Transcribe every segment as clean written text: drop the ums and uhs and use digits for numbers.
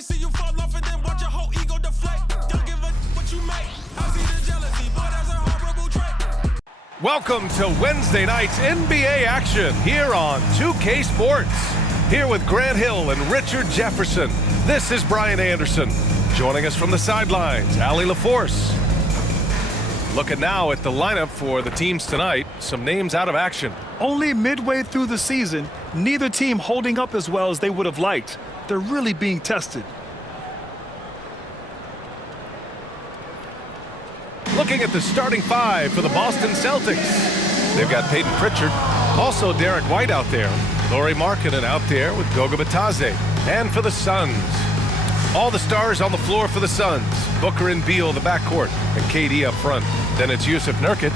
might see you fall off and then watch your whole ego deflect. Don't give a what you make. I see the jealousy, but that's a horrible trait. Welcome to Wednesday night's NBA action here on 2K Sports. Here with Grant Hill and Richard Jefferson, this is Brian Anderson. Joining us from the sidelines, Allie LaForce. Looking now at the lineup for the teams tonight, some names out of action. Only midway through the season, neither team holding up as well as they would have liked. They're really being tested. Looking at the starting five for the Boston Celtics. They've got Peyton Pritchard, also Derek White out there, Lauri Markkanen out there with Goga Bitadze. And for the Suns, all the stars on the floor for the Suns. Booker and Beal, the backcourt, and KD up front. Then it's Jusuf Nurkic,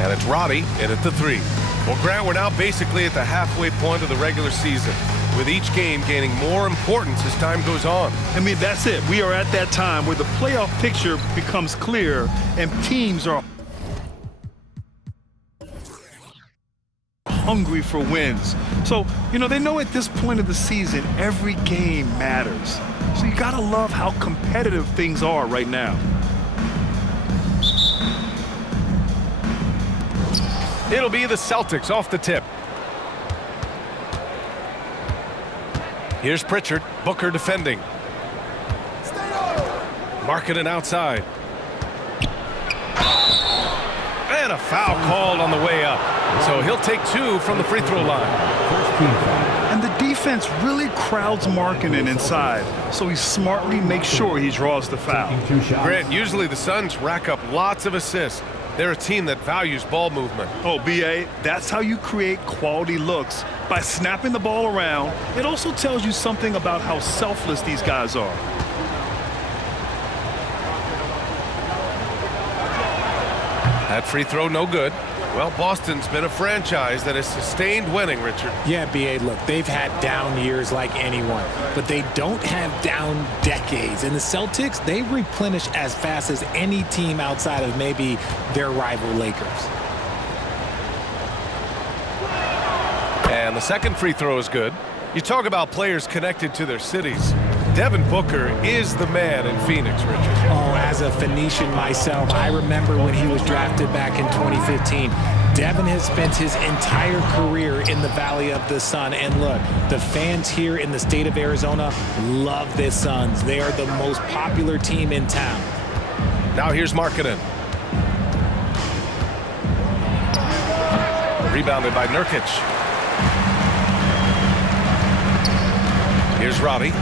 and it's Roddy in at the three. Well, Grant, we're now basically at the halfway point of the regular season, with each game gaining more importance as time goes on. I mean, that's it. We are at that time where the playoff picture becomes clear and teams are hungry for wins. So, they know at this point of the season, every game matters. So you gotta love how competitive things are right now. It'll be the Celtics off the tip. Here's Pritchard, Booker defending. Markkanen outside. And a foul called on the way up. So he'll take two from the free throw line. And the defense really crowds Markkanen inside, so he smartly makes sure he draws the foul. Grant, usually the Suns rack up lots of assists. They're a team that values ball movement. Oh, B.A., that's how you create quality looks, by snapping the ball around. It also tells you something about how selfless these guys are. That free throw no good. Well, Boston's been a franchise that has sustained winning, Richard. Yeah, B.A., look, they've had down years like anyone, but they don't have down decades. And the Celtics, they replenish as fast as any team outside of maybe their rival Lakers. And the second free throw is good. You talk about players connected to their cities. Devin Booker is the man in Phoenix, Richard. Oh, as a Phoenician myself, I remember when he was drafted back in 2015. Devin has spent his entire career in the Valley of the Sun. And look, the fans here in the state of Arizona love the Suns. They are the most popular team in town. Now here's Markkanen. Rebounded by Nurkic. Here's Roddy.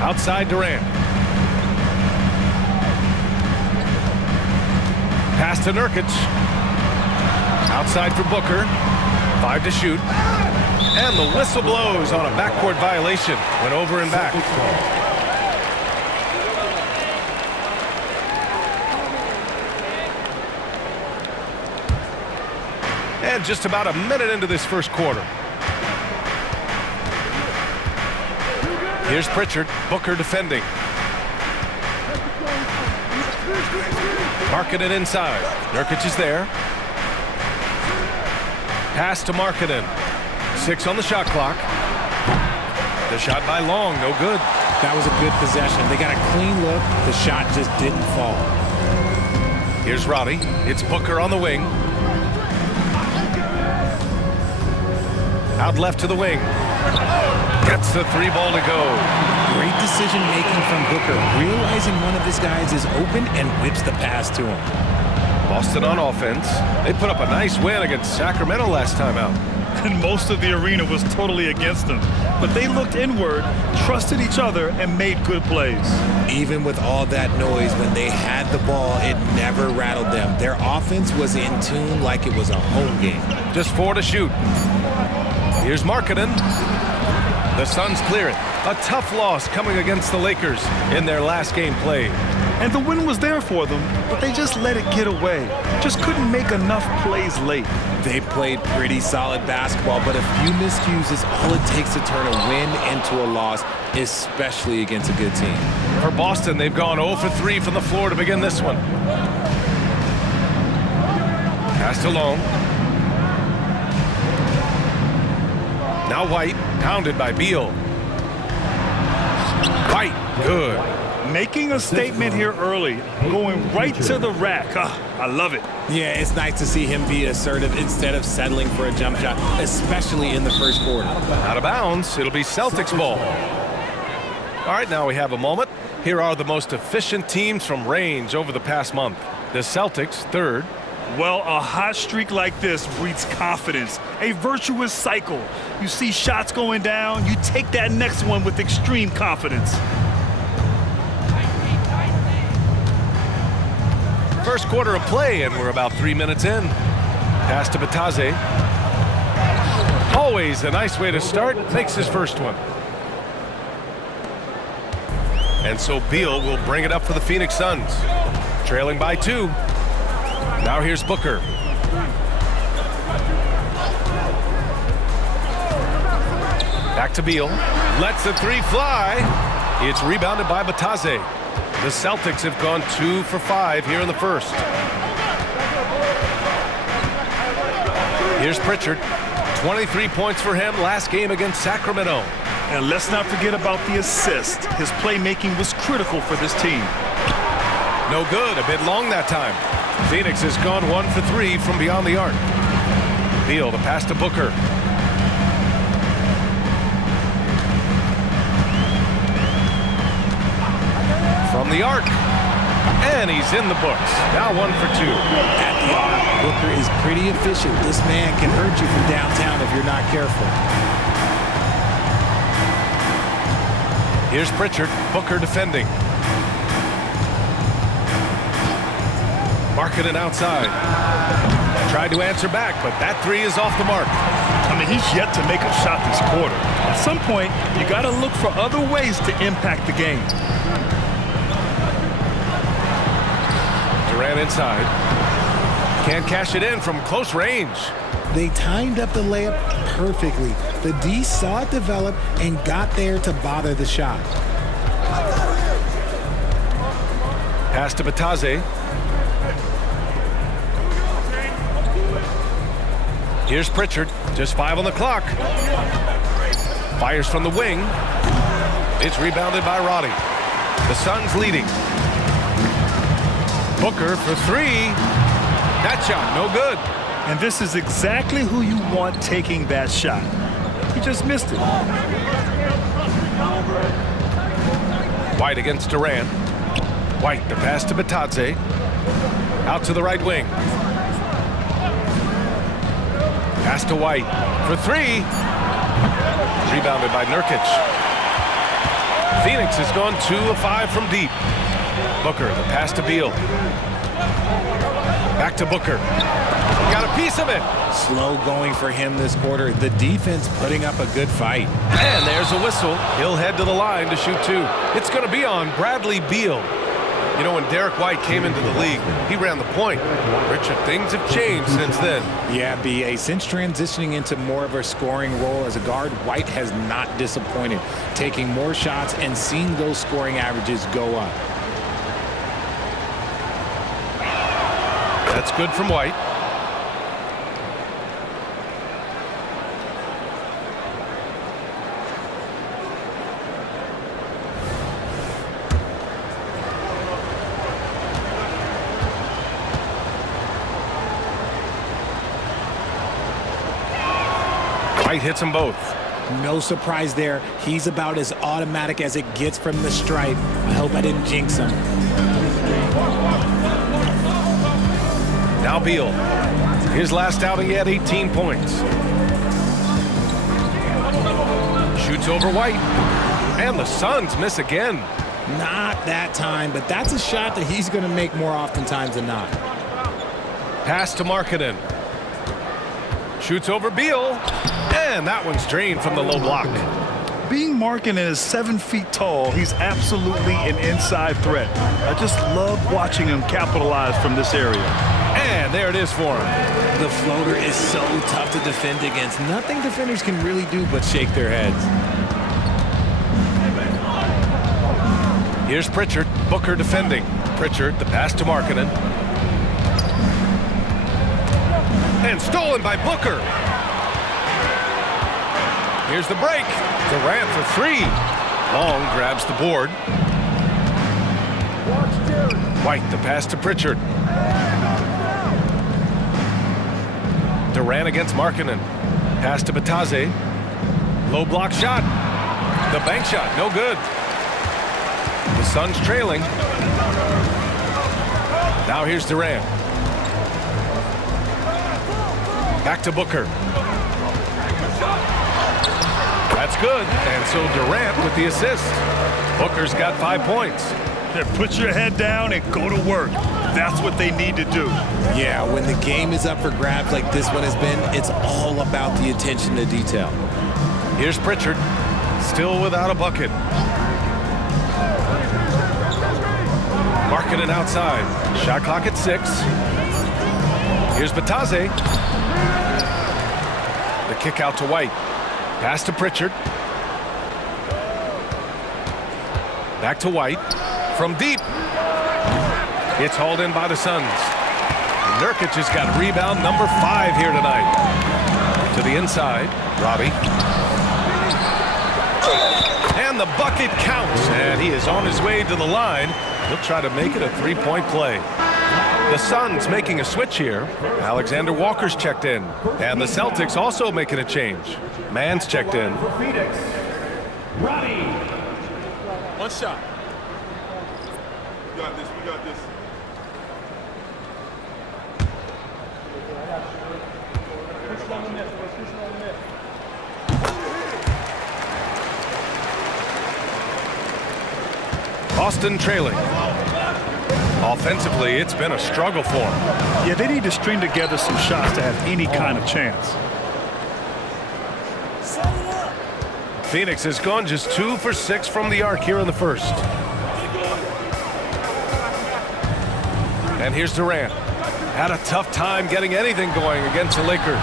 Outside Durant. Pass to Nurkic. Outside for Booker. 5 to shoot. And the whistle blows on a backcourt violation. Went over and back. And just about a minute into this first quarter. Here's Pritchard, Booker defending. Markkanen inside. Nurkic is there. Pass to Markkanen. 6 on the shot clock. The shot by Long, no good. That was a good possession. They got a clean look. The shot just didn't fall. Here's Roddy. It's Booker on the wing. Out left to the wing. Gets the three ball to go. Great decision making from Booker, realizing one of his guys is open and whips the pass to him. Boston on offense. They put up a nice win against Sacramento last time out. And most of the arena was totally against them. But they looked inward, trusted each other, and made good plays. Even with all that noise, when they had the ball, it never rattled them. Their offense was in tune like it was a home game. Just 4 to shoot. Here's Markkanen. The Suns clear it. A tough loss coming against the Lakers in their last game played. And the win was there for them, but they just let it get away. Just couldn't make enough plays late. They played pretty solid basketball, but a few miscues is all it takes to turn a win into a loss, especially against a good team. For Boston, they've gone 0 for 3 from the floor to begin this one. Passed along. Now White, pounded by Beal. White, good. Making a statement here early, going right to the rack. I love it. Yeah, it's nice to see him be assertive instead of settling for a jump shot, especially in the first quarter. Out of bounds, it'll be Celtics ball. All right, now we have a moment. Here are the most efficient teams from range over the past month. The Celtics, third. Well, a hot streak like this breeds confidence, a virtuous cycle. You see shots going down, you take that next one with extreme confidence. First quarter of play, and we're about 3 minutes in. Pass to Bataze. Always a nice way to start. Makes his first one. And so Beal will bring it up for the Phoenix Suns. Trailing by 2. Now here's Booker. Back to Beal. Lets the 3 fly. It's rebounded by Bataze. The Celtics have gone 2 for 5 here in the first. Here's Pritchard. 23 points for him last game against Sacramento. And let's not forget about the assist. His playmaking was critical for this team. No good, a bit long that time. Phoenix has gone 1 for 3 from beyond the arc. Beal, the pass to Booker. From the arc. And he's in the books. Now 1 for 2. At the arc, Booker is pretty efficient. This man can hurt you from downtown if you're not careful. Here's Pritchard. Booker defending. Markkanen outside. Tried to answer back, but that 3 is off the mark. I mean, he's yet to make a shot this quarter. At some point, you got to look for other ways to impact the game. Durant inside. Can't cash it in from close range. They timed up the layup perfectly. The D saw it develop and got there to bother the shot. Pass to Bataze. Here's Pritchard. Just 5 on the clock. Fires from the wing. It's rebounded by Roddy. The Suns leading. Booker for 3. That shot, no good. And this is exactly who you want taking that shot. He just missed it. White against Durant. White, the pass to Bataze. Out to the right wing. Pass to White for 3. Rebounded by Nurkic. Phoenix has gone 2 of 5 from deep. Booker, the pass to Beal. Back to Booker. Got a piece of it. Slow going for him this quarter. The defense putting up a good fight. And there's a whistle. He'll head to the line to shoot 2. It's going to be on Bradley Beal. You know, when Derek White came into the league, he ran the point. Richard, things have changed since then. Yeah, B.A. Since transitioning into more of a scoring role as a guard, White has not disappointed, taking more shots and seeing those scoring averages go up. That's good from White. White hits them both. No surprise there. He's about as automatic as it gets from the stripe. I hope I didn't jinx him. Now Beal. His last outing, he had 18 points. Shoots over White. And the Suns miss again. Not that time, but that's a shot that he's going to make more oftentimes than not. Pass to Markkanen. Shoots over Beal. And that one's drained from the low block. Being Markkanen is 7 feet tall, he's absolutely an inside threat. I just love watching him capitalize from this area. And there it is for him. The floater is so tough to defend against. Nothing defenders can really do but shake their heads. Here's Pritchard. Booker defending. Pritchard, the pass to Markkanen. And stolen by Booker. Here's the break. Durant for 3. Long grabs the board. White, the pass to Pritchard. Durant against Markkanen. Pass to Batadze. Low block shot. The bank shot, no good. The Suns trailing. Now here's Durant. Back to Booker. That's good. And so Durant with the assist. Booker's got 5 points. Yeah, put your head down and go to work. That's what they need to do. Yeah, when the game is up for grabs like this one has been, it's all about the attention to detail. Here's Pritchard, still without a bucket. Markkanen outside. Shot clock at 6. Here's Batadze. The kick out to White. Pass to Pritchard. Back to White. From deep. It's hauled in by the Suns. Nurkic has got rebound number 5 here tonight. To the inside. Robbie. And the bucket counts. And he is on his way to the line. He'll try to make it a 3-point play. The Suns making a switch here. Alexander Walker's checked in. And the Celtics also making a change. Mann's checked in. Phoenix, Roddy. One shot. We got this. We got this. Boston trailing. Offensively, it's been a struggle for them. Yeah, they need to string together some shots to have any kind of chance. Phoenix has gone just 2 for 6 from the arc here in the first. And here's Durant. Had a tough time getting anything going against the Lakers.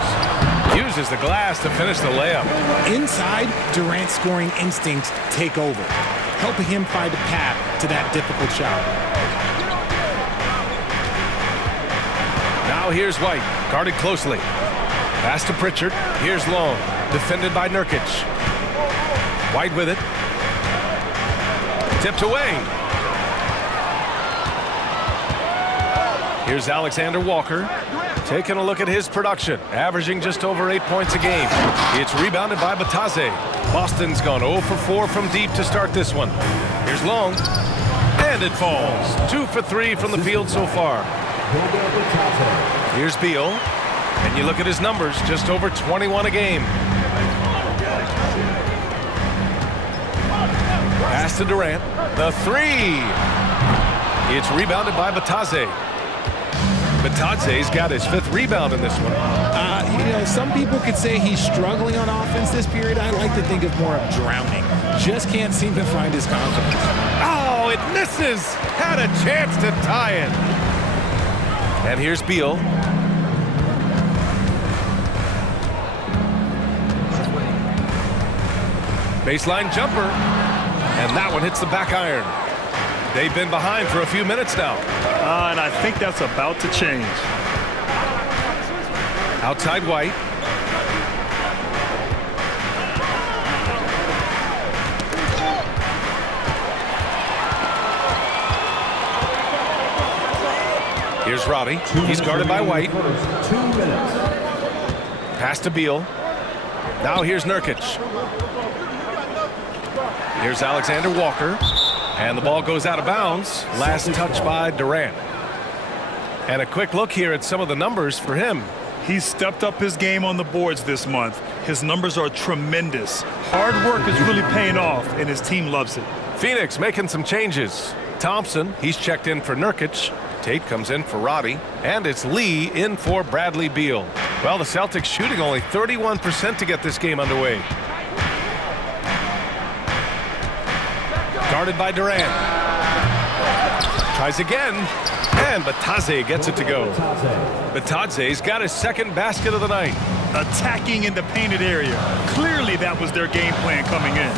Uses the glass to finish the layup. Inside, Durant's scoring instincts take over, helping him find a path to that difficult shot. Now here's White, guarded closely. Pass to Pritchard. Here's Long, defended by Nurkic. White with it. Tipped away. Here's Alexander Walker. Taking a look at his production, averaging just over 8 points a game. It's rebounded by Batadze. Boston's gone 0 for 4 from deep to start this one. Here's Long. And it falls. 2 for 3 from the field so far. Here's Beal. And you look at his numbers, just over 21 a game. Pass to Durant. The 3. It's rebounded by Batadze. Batadze's got his 5th rebound in this one. You know, some people could say he's struggling on offense this period. I like to think of more of drowning. Just can't seem to find his confidence. Oh, it misses. Had a chance to tie it. And here's Beal. Baseline jumper. And that one hits the back iron. They've been behind for a few minutes now. And I think that's about to change. Outside White. Here's Robbie. He's guarded by White. 2 minutes. Pass to Beal. Now here's Nurkic. Here's Alexander Walker. And the ball goes out of bounds. Last touch by Durant. And a quick look here at some of the numbers for him. He's stepped up his game on the boards this month. His numbers are tremendous. Hard work is really paying off, and his team loves it. Phoenix making some changes. Thompson, he's checked in for Nurkic. Tate comes in for Roddy. And it's Lee in for Bradley Beal. Well, the Celtics shooting only 31% to get this game underway. Guarded by Durant. Tries again. And Batadze gets it to go. Batadze's got his 2nd basket of the night. Attacking in the painted area. Clearly that was their game plan coming in.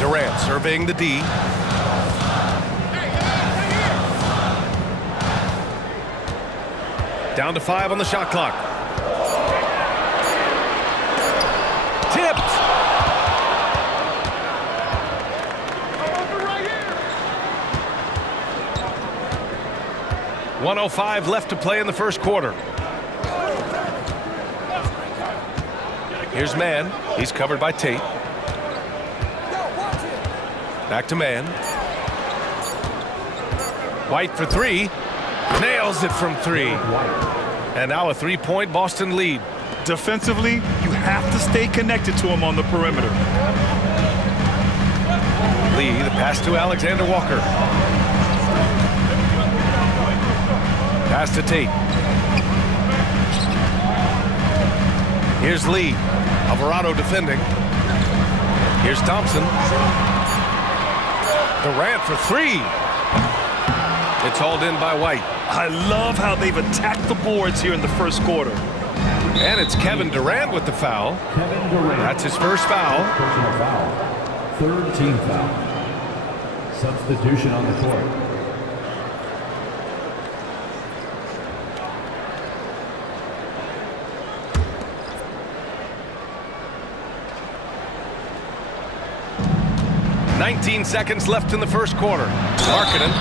Durant surveying the D. Down to 5 on the shot clock. Tipped. 1:05 left to play in the first quarter. Here's Mann. He's covered by Tate. Back to Mann. White for three. Nails it from three. And now a three-point Boston lead. Defensively, you have to stay connected to him on the perimeter. Lee, the pass to Alexander Walker. Pass to Tate. Here's Lee. Alvarado defending. Here's Thompson. Durant for three. It's hauled in by White. I love how they've attacked the boards here in the first quarter. And it's Kevin Durant with the foul. Kevin Durant. That's his first foul. Personal foul. Third team foul. Substitution on the court. "19 seconds left in the first quarter. Markkanen.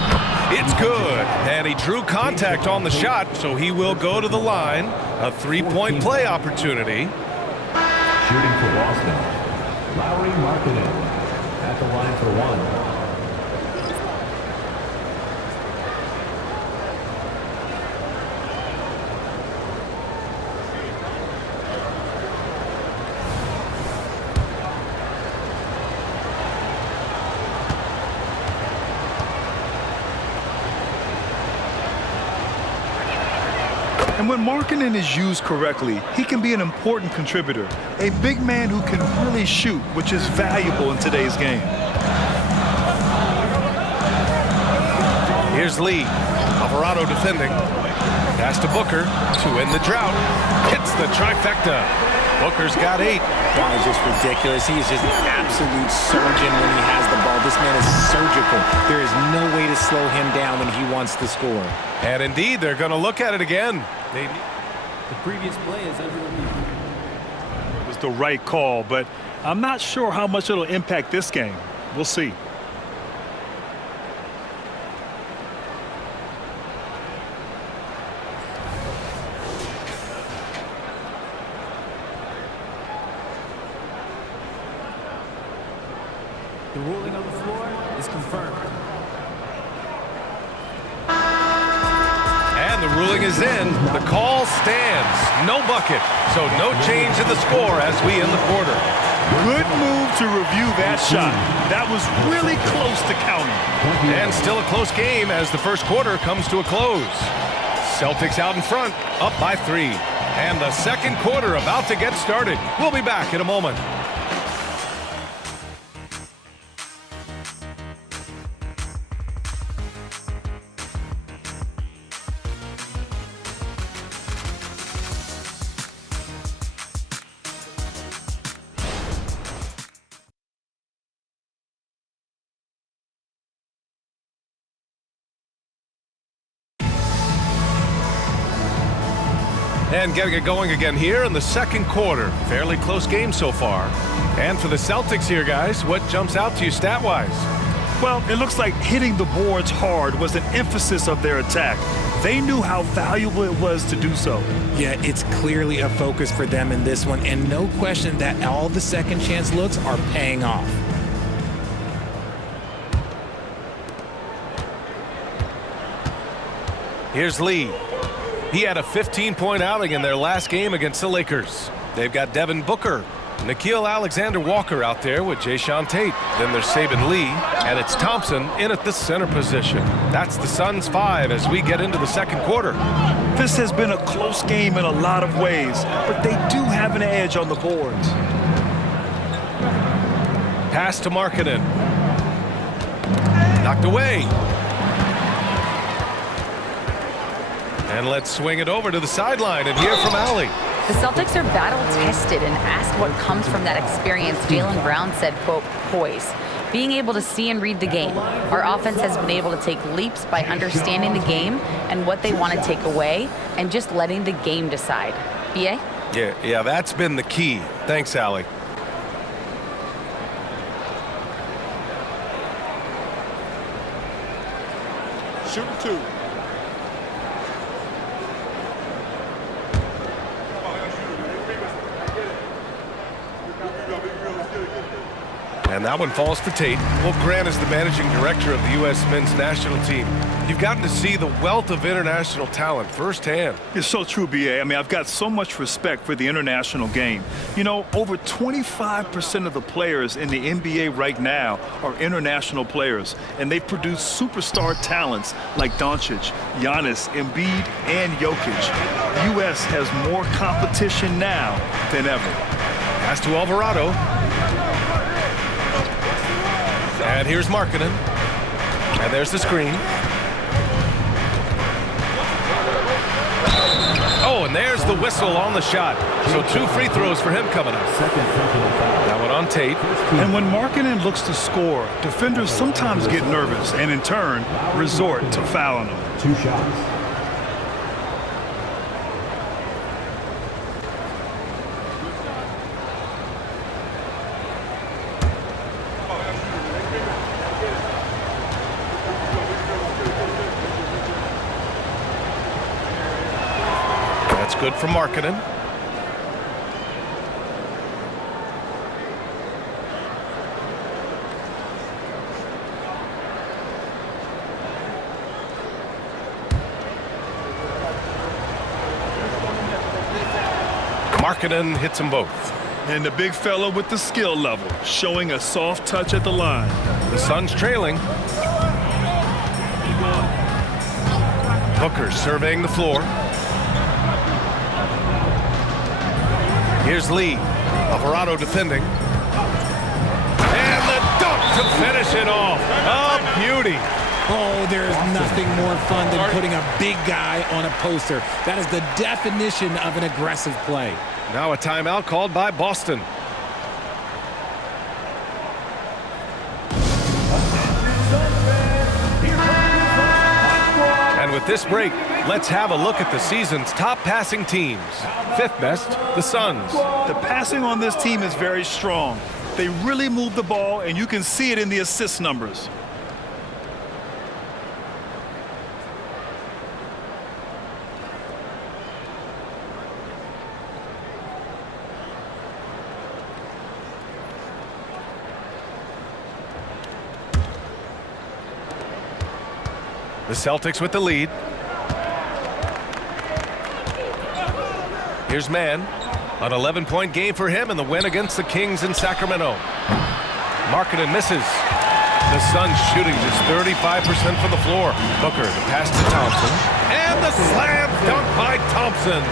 It's good. And he drew contact on the shot, so he will go to the line. A three-point play opportunity. Shooting for Boston. Lowry Markkanen at the line for one. And when Markkanen is used correctly, he can be an important contributor. A big man who can really shoot, which is valuable in today's game. Here's Lee. Alvarado defending. Pass to Booker to end the drought. Hits the trifecta. Booker's got 8. That is just ridiculous. He is just an absolute surgeon when he has the ball. This man is surgical. There is no way to slow him down when he wants to score. And indeed, they're going to look at it again. The previous play is under review. It was the right call, but I'm not sure how much it'll impact this game. We'll see. The ruling on the floor is confirmed. And the ruling is in. The call stands. No bucket. So no change in the score as we end the quarter. Good move to review that shot. That was really close to counting. And still a close game as the first quarter comes to a close. Celtics out in front, up by 3. And the second quarter about to get started. We'll be back in a moment. And getting it going again here in the second quarter. Fairly close game so far. And for the Celtics here, guys, what jumps out to you stat-wise? Well, it looks like hitting the boards hard was an emphasis of their attack. They knew how valuable it was to do so. Yeah, it's clearly a focus for them in this one, and no question that all the second chance looks are paying off. Here's Lee. He had a 15-point outing in their last game against the Lakers. They've got Devin Booker, Nickeil Alexander-Walker out there with Jayshawn Tate. Then there's Saben Lee, and it's Thompson in at the center position. That's the Suns' 5 as we get into the second quarter. This has been a close game in a lot of ways, but they do have an edge on the boards. Pass to Markkanen. Knocked away. And let's swing it over to the sideline and hear from Allie. The Celtics are battle-tested and ask what comes from that experience. Jaylen Brown said, quote, poise. Being able to see and read the game. Our offense has been able to take leaps by understanding the game and what they want to take away and just letting the game decide. B.A.? Yeah, that's been the key. Thanks, Allie. Shooting 2. And that one falls to Tate. Well, Grant is the managing director of the U.S. men's national team. You've gotten to see the wealth of international talent firsthand. It's so true, B.A. I mean, I've got so much respect for the international game. You know, over 25% of the players in the NBA right now are international players, and they've produced superstar talents like Doncic, Giannis, Embiid, and Jokic. The U.S. has more competition now than ever. Pass to Alvarado. And here's Markkanen. And there's the screen. Oh, and there's the whistle on the shot. So 2 free throws for him coming up. That one on Tate. And when Markkanen looks to score, defenders sometimes get nervous and in turn resort to fouling him. 2 shots. That's good for Markkanen. Markkanen hits them both. And the big fella with the skill level, showing a soft touch at the line. The Suns trailing. Booker surveying the floor. Here's Lee. Alvarado defending. And the dunk to finish it off. A beauty. Oh, there's nothing more fun than putting a big guy on a poster. That is the definition of an aggressive play. Now a timeout called by Boston. And with this break, let's have a look at the season's top passing teams. 5th best, the Suns. The passing on this team is very strong. They really move the ball, and you can see it in the assist numbers. The Celtics with the lead. Here's Mann. An 11-point game for him in the win against the Kings in Sacramento. Markkanen misses. The Suns shooting just 35% from the floor. Booker, the pass to Thompson. And the slam dunk by Thompson.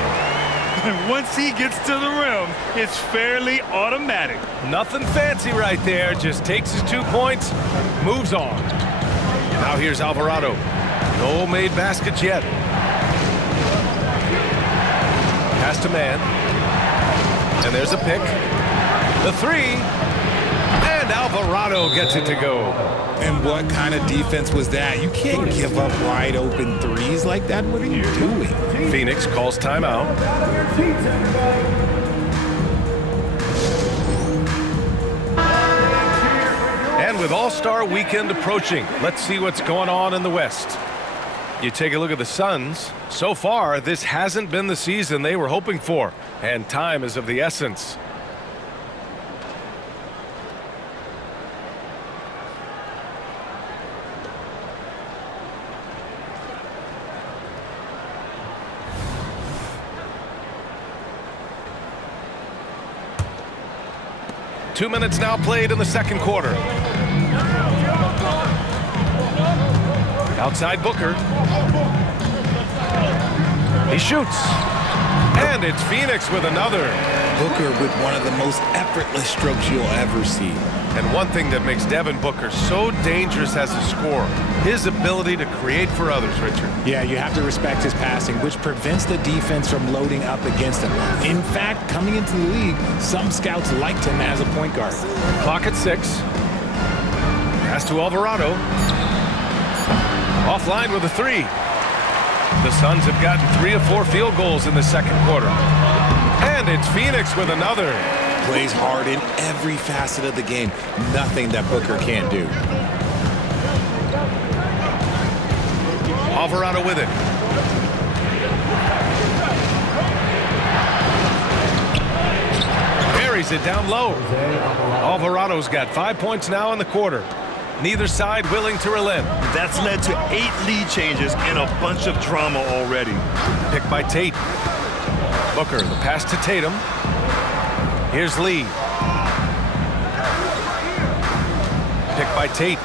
And once he gets to the rim, it's fairly automatic. Nothing fancy right there. Just takes his 2 points, moves on. Now here's Alvarado. No made baskets yet. Pass to Mann. And there's a pick. The 3. And Alvarado gets it to go. And what kind of defense was that? You can't give up wide open threes like that. What are you doing? Phoenix calls timeout. And with All-Star Weekend approaching, let's see what's going on in the West. You take a look at the Suns. So far, this hasn't been the season they were hoping for, and time is of the essence. Two minutes now played in the second quarter. Outside Booker. He shoots. And it's Phoenix with another. Booker with one of the most effortless strokes you'll ever see. And one thing that makes Devin Booker so dangerous as a scorer, his ability to create for others, Richard. Yeah, you have to respect his passing, which prevents the defense from loading up against him. In fact, coming into the league, some scouts liked him as a point guard. Clock at 6. Pass to Alvarado. Offline with a 3. The Suns have gotten 3 of 4 field goals in the second quarter. And it's Phoenix with another. Plays hard in every facet of the game. Nothing that Booker can't do. Alvarado with it. buries it down low. Alvarado's got 5 points now in the quarter. Neither side willing to relent. That's led to 8 lead changes and a bunch of drama already. Picked by Tate. Booker, the pass to Tatum. Here's Lee. Picked by Tate.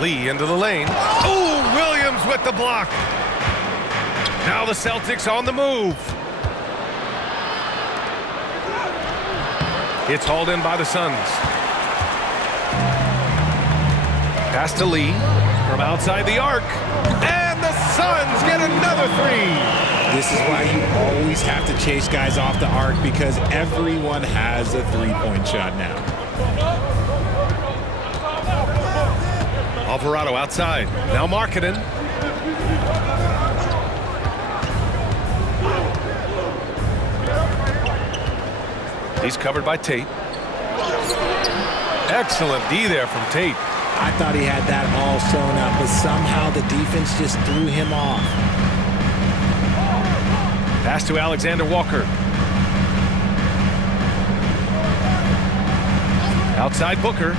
Lee into the lane. Oh, Williams with the block. Now the Celtics on the move. It's hauled in by the Suns. Pass to Lee from outside the arc. And the Suns get another 3. This is why you always have to chase guys off the arc, because everyone has a three-point shot now. Alvarado outside. Now Markkanen. He's covered by Tate. Excellent D there from Tate. I thought he had that all sewn up, but somehow the defense just threw him off. Pass to Alexander Walker. Outside Booker.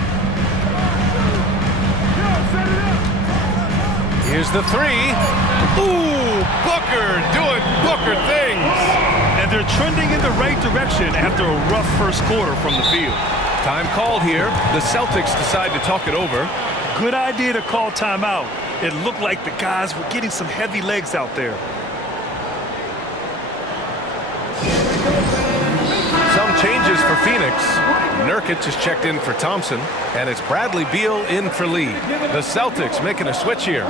Here's the 3. Ooh, Booker doing Booker things. And they're trending in the right direction after a rough first quarter from the field. Time called here. The Celtics decide to talk it over. Good idea to call timeout. It looked like the guys were getting some heavy legs out there. Some changes for Phoenix. Nurkic is checked in for Thompson, and it's Bradley Beal in for Lee. The Celtics making a switch here.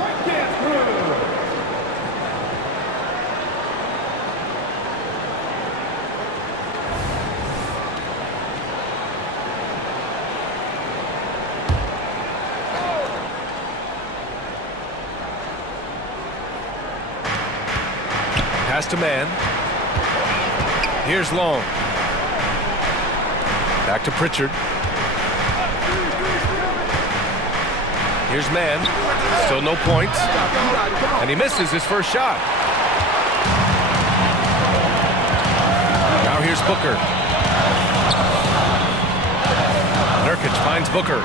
Pass to man. Here's Long. Back to Pritchard. Here's Man. Still no points. And he misses his first shot. Now here's Booker. Nurkic finds Booker.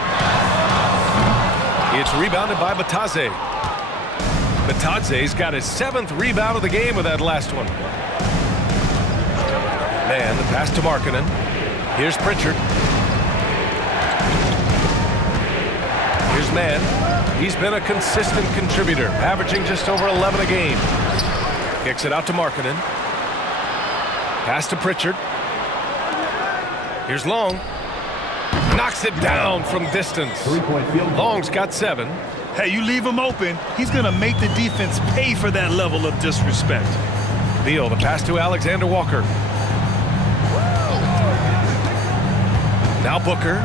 It's rebounded by Batadze. Batadze's got his 7th rebound of the game with that last one. Man, the pass to Markkanen. Here's Pritchard. Here's Man. He's been a consistent contributor, averaging just over 11 a game. Kicks it out to Markkanen. Pass to Pritchard. Here's Long. Knocks it down from distance. Long's got 7. Hey, you leave him open, he's going to make the defense pay for that level of disrespect. Beal, the pass to Alexander Walker. Now Booker.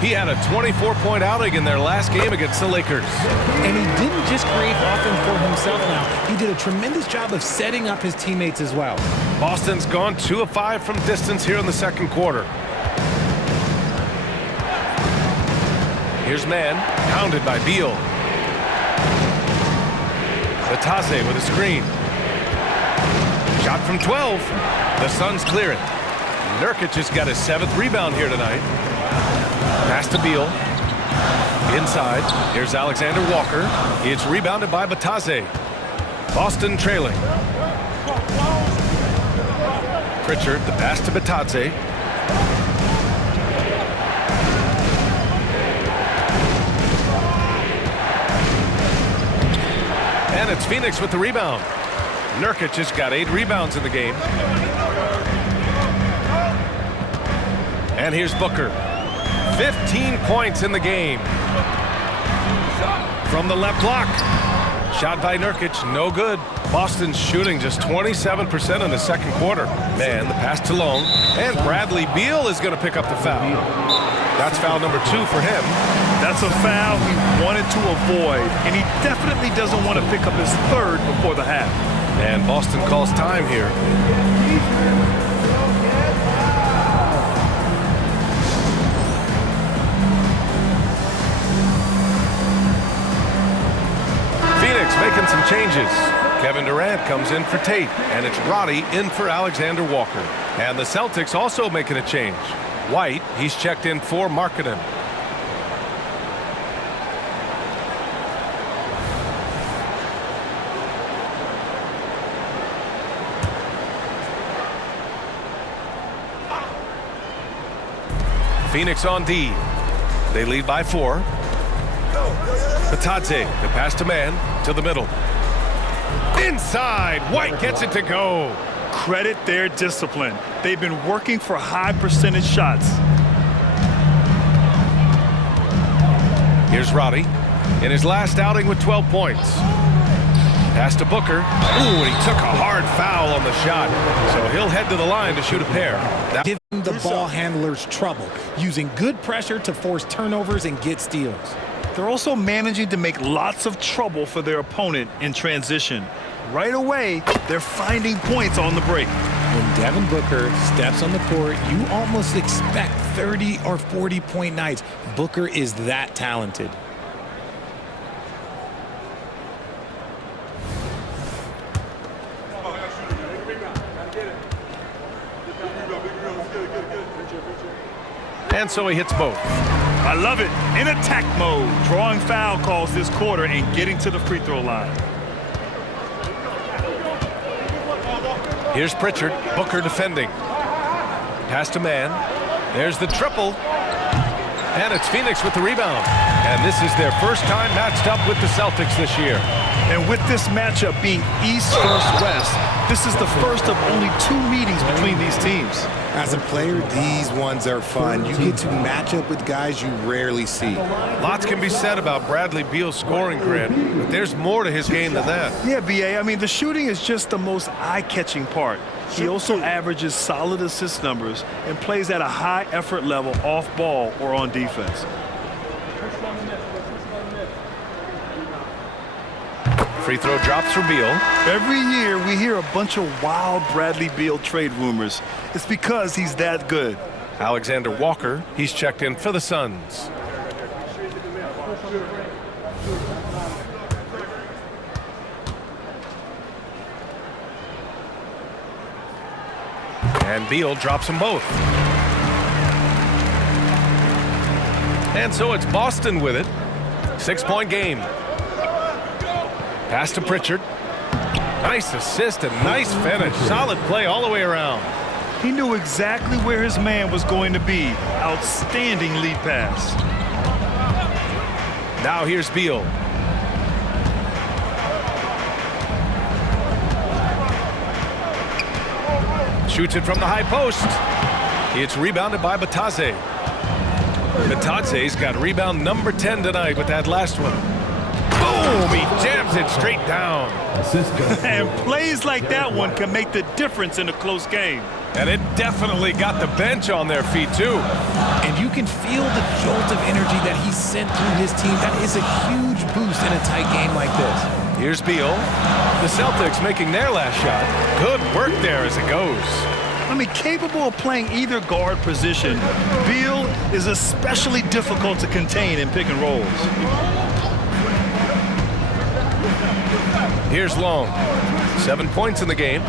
He had a 24-point outing in their last game against the Lakers. And he didn't just create offense for himself now. He did a tremendous job of setting up his teammates as well. Boston's gone 2 of 5 from distance here in the second quarter. Here's Man, pounded by Beal. Batadze with a screen. Shot from 12. The Suns clear it. Nurkic has got his 7th rebound here tonight. Pass to Beal. Inside. Here's Alexander Walker. It's rebounded by Batadze. Boston trailing. Pritchard, the pass to Batadze. And it's Phoenix with the rebound. Nurkic has got 8 rebounds in the game. And here's Booker. 15 points in the game. From the left block. Shot by Nurkic, no good. Boston's shooting just 27% in the second quarter. Man, the pass to Long. And Bradley Beal is going to pick up the foul. That's foul number 2 for him. That's a foul he wanted to avoid, and he definitely doesn't want to pick up his 3rd before the half. And Boston calls time here. Phoenix making some changes. Kevin Durant comes in for Tate, and it's Roddy in for Alexander Walker. And the Celtics also making a change. White, he's checked in for Markkanen. Phoenix on D. They lead by 4. Batadze, the pass to man, to the middle. Inside, White gets it to go. Credit their discipline. They've been working for high percentage shots. Here's Roddy in his last outing with 12 points. Pass to Booker. Ooh, and he took a hard foul on the shot. So he'll head to the line to shoot a pair. Giving the ball handlers trouble, using good pressure to force turnovers and get steals. They're also managing to make lots of trouble for their opponent in transition. Right away, they're finding points on the break. When Devin Booker steps on the court, you almost expect 30 or 40-point nights. Booker is that talented. And so he hits both. I love it. In attack mode, drawing foul calls this quarter and getting to the free throw line. Here's Pritchard. Booker defending. Pass to man. There's the triple. And it's Phoenix with the rebound. And this is their first time matched up with the Celtics this year. And with this matchup being East versus West, this is the first of only 2 meetings between these teams. As a player, these ones are fun. You get to match up with guys you rarely see. Lots can be said about Bradley Beal's scoring grid, but there's more to his game than that. Yeah, B.A., I mean, the shooting is just the most eye-catching part. He also averages solid assist numbers and plays at a high effort level off ball or on defense. Free throw drops for Beal. Every year we hear a bunch of wild Bradley Beal trade rumors. It's because he's that good. Alexander Walker, he's checked in for the Suns. And Beal drops them both. And so it's Boston with it. 6-point game. Pass to Pritchard. Nice assist and nice finish. Solid play all the way around. He knew exactly where his man was going to be. Outstanding lead pass. Now here's Beal. Shoots it from the high post. It's rebounded by Batadze. Batadze's got rebound number 10 tonight with that last one. Boom! He jams it straight down. And plays like that one can make the difference in a close game. And it definitely got the bench on their feet, too. And you can feel the jolt of energy that he sent through his team. That is a huge boost in a tight game like this. Here's Beal. The Celtics making their last shot. Good work there as it goes. I mean, capable of playing either guard position, Beal is especially difficult to contain in pick and rolls. Here's Long. 7 points in the game.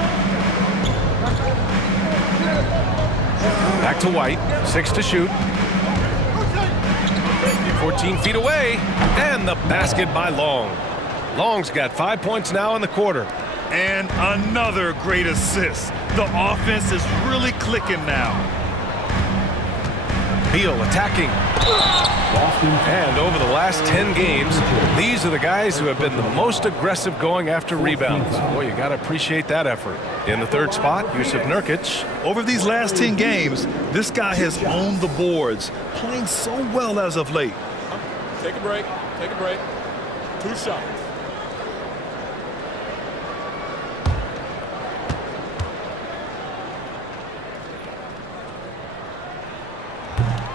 Back to White. 6 to shoot. 14 feet away. And the basket by Long. Long's got 5 points now in the quarter. And another great assist. The offense is really clicking now. Beal attacking. And over the last 10 games, these are the guys who have been the most aggressive going after rebounds. Boy, you got to appreciate that effort. In the third spot, Jusuf Nurkic. Over these last 10 games, this guy has owned the boards, playing so well as of late. Take a break. Take a break. 2 shots.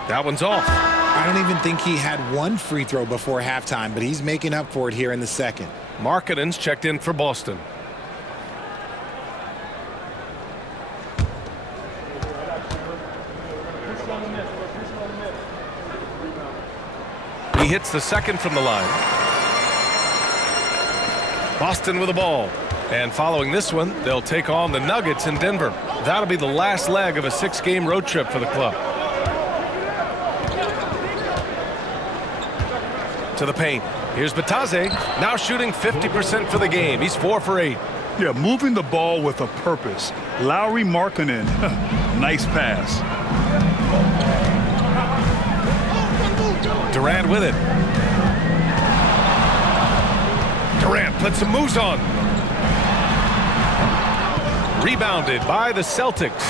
That one's off. I don't even think he had one free throw before halftime, but he's making up for it here in the second. Markkanen's checked in for Boston. He hits the second from the line. Boston with the ball. And following this one, they'll take on the Nuggets in Denver. That'll be the last leg of a 6-game road trip for the club. To the paint. Here's Batase, now shooting 50% for the game. He's 4 for 8. Yeah, moving the ball with a purpose. Lauri Markkanen, nice pass. Durant with it. Durant puts some moves on. Rebounded by the Celtics.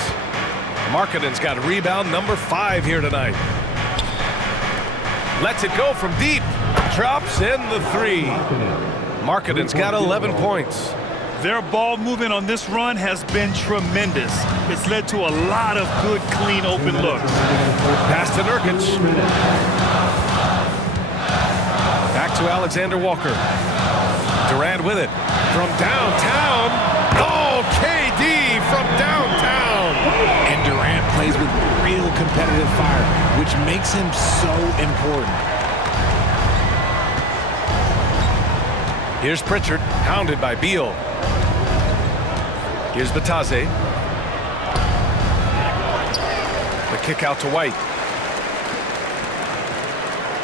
Markkanen's got rebound number 5 here tonight. Lets it go from deep. Drops in the 3. Markkanen's got 11 points. Their ball movement on this run has been tremendous. It's led to a lot of good, clean, open looks. Pass to Nurkic. Back to Alexander Walker. Durant with it. From downtown. Oh, KD from downtown. And Durant plays with real competitive fire, which makes him so important. Here's Pritchard, hounded by Beal. Here's Batase. The kick out to White.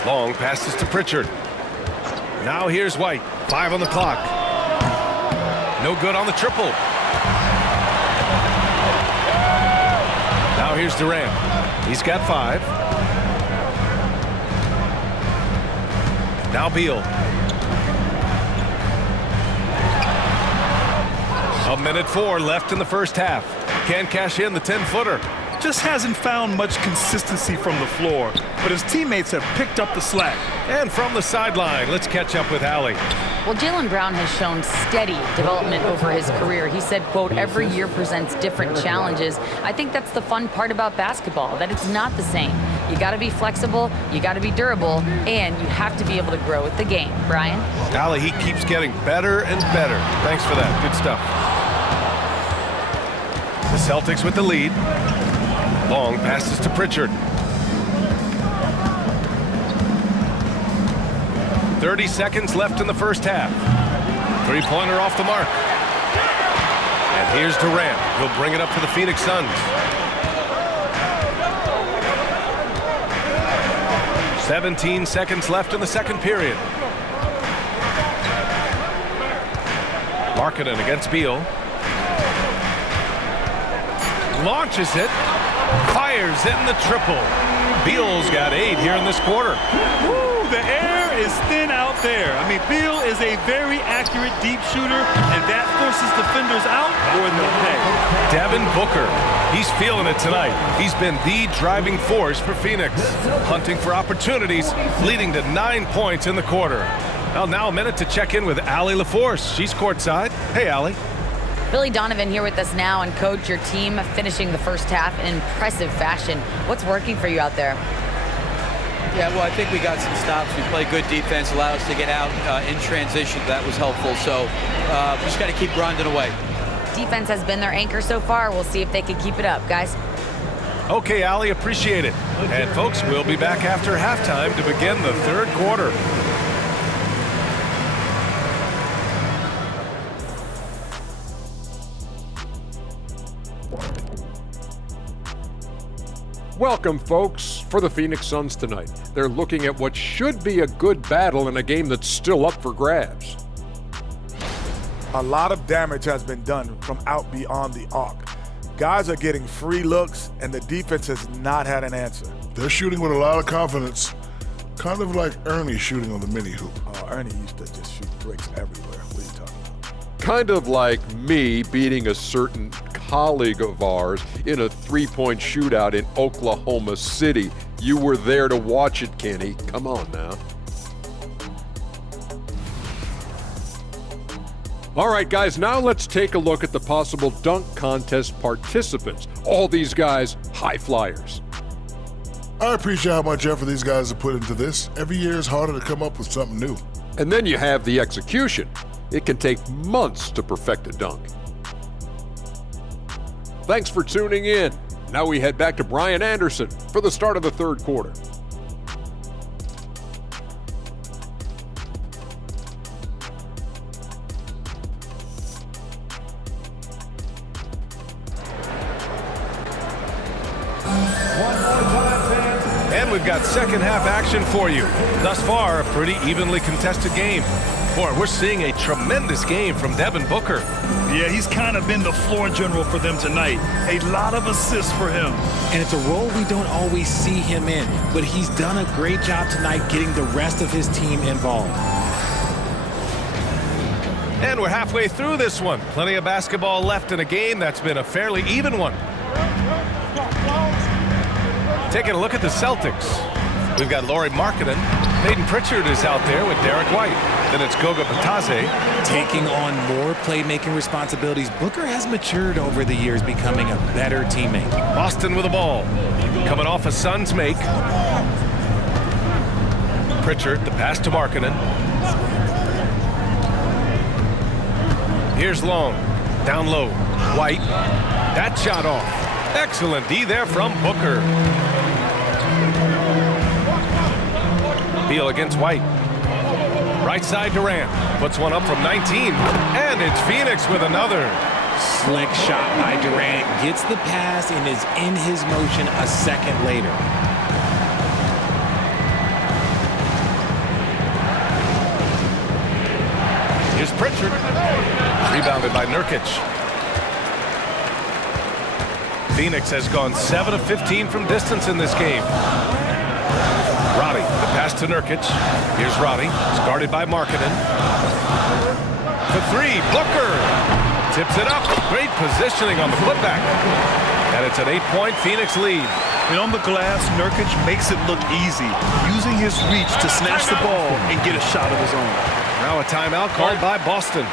Long passes to Pritchard. Now here's White. 5 on the clock. No good on the triple. Now here's Durant. He's got 5. Now Beal. A minute 4 left in the first half. Can't cash in the 10-footer. Just hasn't found much consistency from the floor, but his teammates have picked up the slack. And from the sideline, let's catch up with Allie. Well, Jaylen Brown has shown steady development over his career. He said, quote, every year presents different challenges. I think that's the fun part about basketball, that it's not the same. You got to be flexible, you got to be durable, and you have to be able to grow with the game. Brian? Allie, he keeps getting better and better. Thanks for that. Good stuff. The Celtics with the lead. Long passes to Pritchard. 30 seconds left in the first half. 3-pointer off the mark. And here's Durant. He'll bring it up for the Phoenix Suns. 17 seconds left in the second period. Markkanen against Beal. Launches it. Fires in the triple. Beal's got 8 here in this quarter. Woo, the air is thin out there. I mean, Beal is a very accurate deep shooter, and that forces defenders out more than they'll pay. Devin Booker. He's feeling it tonight. He's been the driving force for Phoenix. Hunting for opportunities, leading to 9 points in the quarter. Well, now a minute to check in with Allie LaForce. She's courtside. Hey, Allie. Billy Donovan here with us now, and coach, your team finishing the first half in impressive fashion. What's working for you out there? Yeah, well, I think we got some stops. We played good defense, allowed us to get out in transition. That was helpful. So we just got to keep grinding away. Defense has been their anchor so far. We'll see if they can keep it up, guys. Okay, Allie, appreciate it. And folks, we'll be back after halftime to begin the third quarter. Welcome, folks, for the Phoenix Suns tonight. They're looking at what should be a good battle in a game that's still up for grabs. A lot of damage has been done from out beyond the arc. Guys are getting free looks, and the defense has not had an answer. They're shooting with a lot of confidence, kind of like Ernie shooting on the mini hoop. Ernie used to just shoot bricks everywhere. What are you talking about? Kind of like me beating a certain colleague of ours in a three-point shootout in Oklahoma City. You were there to watch it, Kenny. Come on now. All right, guys, now let's take a look at the possible dunk contest participants. All these guys, high flyers. I appreciate how much effort these guys have put into this. Every year is harder to come up with something new. And then you have the execution. It can take months to perfect a dunk. Thanks for tuning in. Now we head back to Brian Anderson for the start of the third quarter. And we've got second half action for you. Thus far, a pretty evenly contested game. Boy, we're seeing a tremendous game from Devin Booker. Yeah, he's kind of been the floor general for them tonight. A lot of assists for him. And it's a role we don't always see him in, but he's done a great job tonight getting the rest of his team involved. And we're halfway through this one. Plenty of basketball left in a game that's been a fairly even one. Taking a look at the Celtics. We've got Lauri Markkanen. Peyton Pritchard is out there with Derek White. Then it's Goga Bitadze. Taking on more playmaking responsibilities, Booker has matured over the years, becoming a better teammate. Boston with the ball. Coming off a Suns make. Pritchard, the pass to Markkanen. Here's Long. Down low. White. That shot off. Excellent D there from Booker. Beal against White. Right side Durant. Puts one up from 19. And it's Phoenix with another. Slick shot by Durant. Gets the pass and is in his motion a second later. Here's Pritchard. Rebounded by Nurkic. Phoenix has gone 7 of 15 from distance in this game. Roddy, the pass to Nurkic. Here's Roddy. It's guarded by Markkanen. For three, Booker. Tips it up. Great positioning on the putback. And it's an 8-point Phoenix lead. And on the glass, Nurkic makes it look easy, using his reach to snatch the ball and get a shot of his own. Now a timeout called by Boston.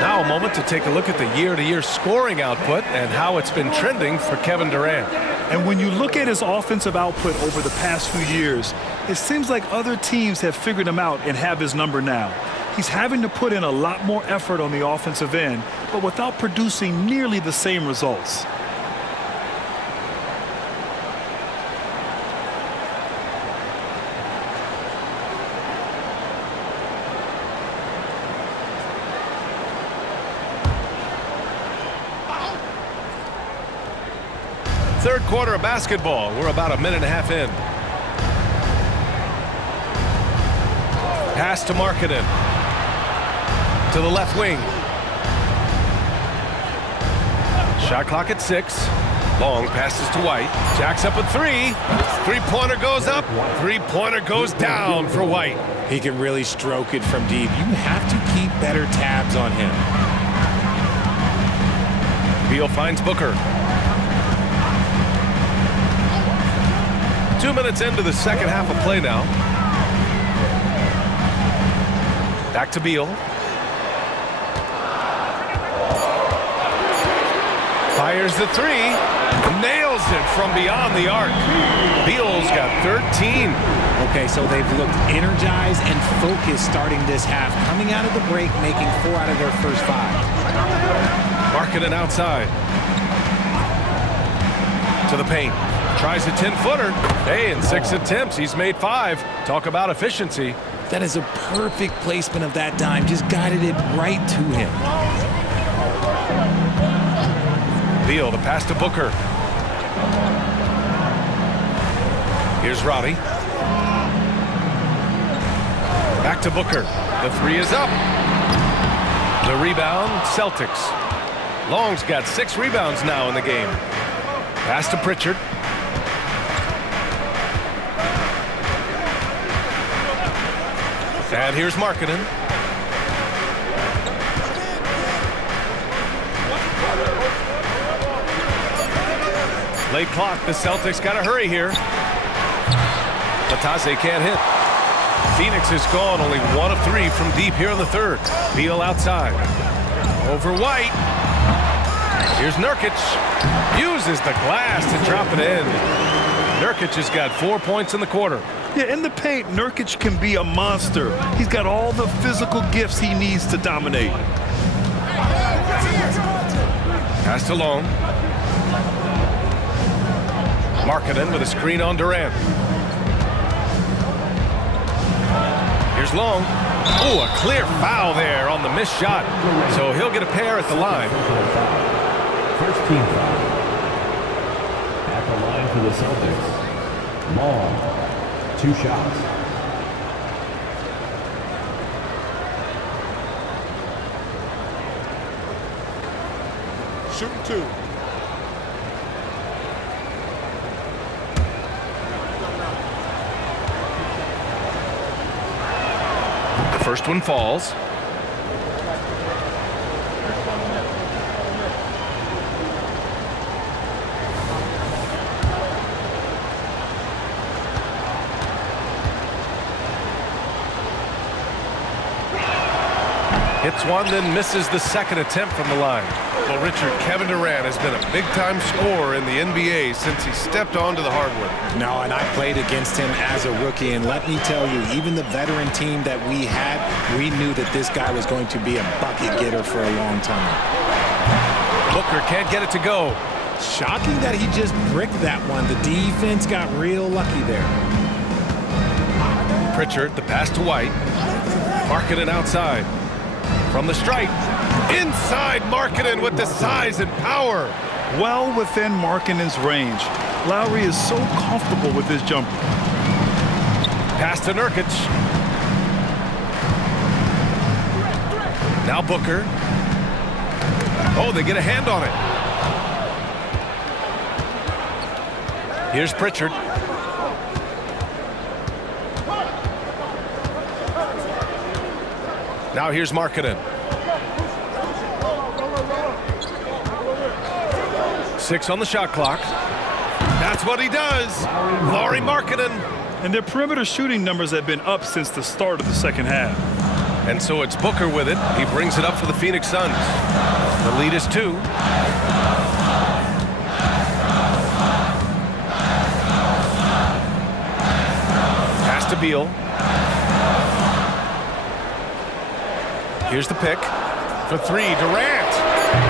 Now a moment to take a look at the year-to-year scoring output and how it's been trending for Kevin Durant. And when you look at his offensive output over the past few years, it seems like other teams have figured him out and have his number now. He's having to put in a lot more effort on the offensive end, but without producing nearly the same results. Third quarter of basketball. We're about a minute and a half in. Pass to Markkanen. To the left wing. Shot clock at 6. Long passes to White. Jacks up with 3. Three-pointer goes up. Three-pointer goes down for White. He can really stroke it from deep. You have to keep better tabs on him. Beal finds Booker. 2 minutes into the second half of play now. Back to Beal. Fires the 3. Nails it from beyond the arc. Beal's got 13. Okay, so they've looked energized and focused starting this half. Coming out of the break, making 4 out of their first 5. Markkanen outside. To the paint. Tries a 10-footer. Hey, in 6 attempts, he's made 5. Talk about efficiency. That is a perfect placement of that dime. Just guided it right to him. Beal, the pass to Booker. Here's Roddy. Back to Booker. The 3 is up. The rebound, Celtics. Long's got 6 rebounds now in the game. Pass to Pritchard. And here's Markkanen. Late clock. The Celtics got to hurry here. Bitadze can't hit. Phoenix has gone only 1 of 3 from deep here in the third. Beal outside. Over White. Here's Nurkic. Uses the glass to drop it in. Nurkic has got 4 points in the quarter. Yeah, in the paint, Nurkic can be a monster. He's got all the physical gifts he needs to dominate. Pass to Long. Markkanen with a screen on Durant. Here's Long. Oh, a clear foul there on the missed shot. So he'll get a pair at the line. First team foul. At the line for the Celtics, Long, 2 shots. Shooting 2. The first one falls. Hits one, then misses the second attempt from the line. Well, Richard, Kevin Durant has been a big-time scorer in the NBA since he stepped onto the hardwood. No, and I played against him as a rookie, and let me tell you, even the veteran team that we had, we knew that this guy was going to be a bucket getter for a long time. Booker can't get it to go. Shocking that he just bricked that one. The defense got real lucky there. Pritchard, the pass to White. Markkanen outside. From the stripe. Inside Markkanen with the size and power. Well within Markkanen's range. Lowry is so comfortable with his jumper. Pass to Nurkic. Now Booker. Oh, they get a hand on it. Here's Pritchard. Now here's Markkanen. 6 on the shot clock. That's what he does. Lauri Markkanen. And their perimeter shooting numbers have been up since the start of the second half. And so it's Booker with it. He brings it up for the Phoenix Suns. The lead is 2. Pass to Beal. Here's the pick. For 3, Durant.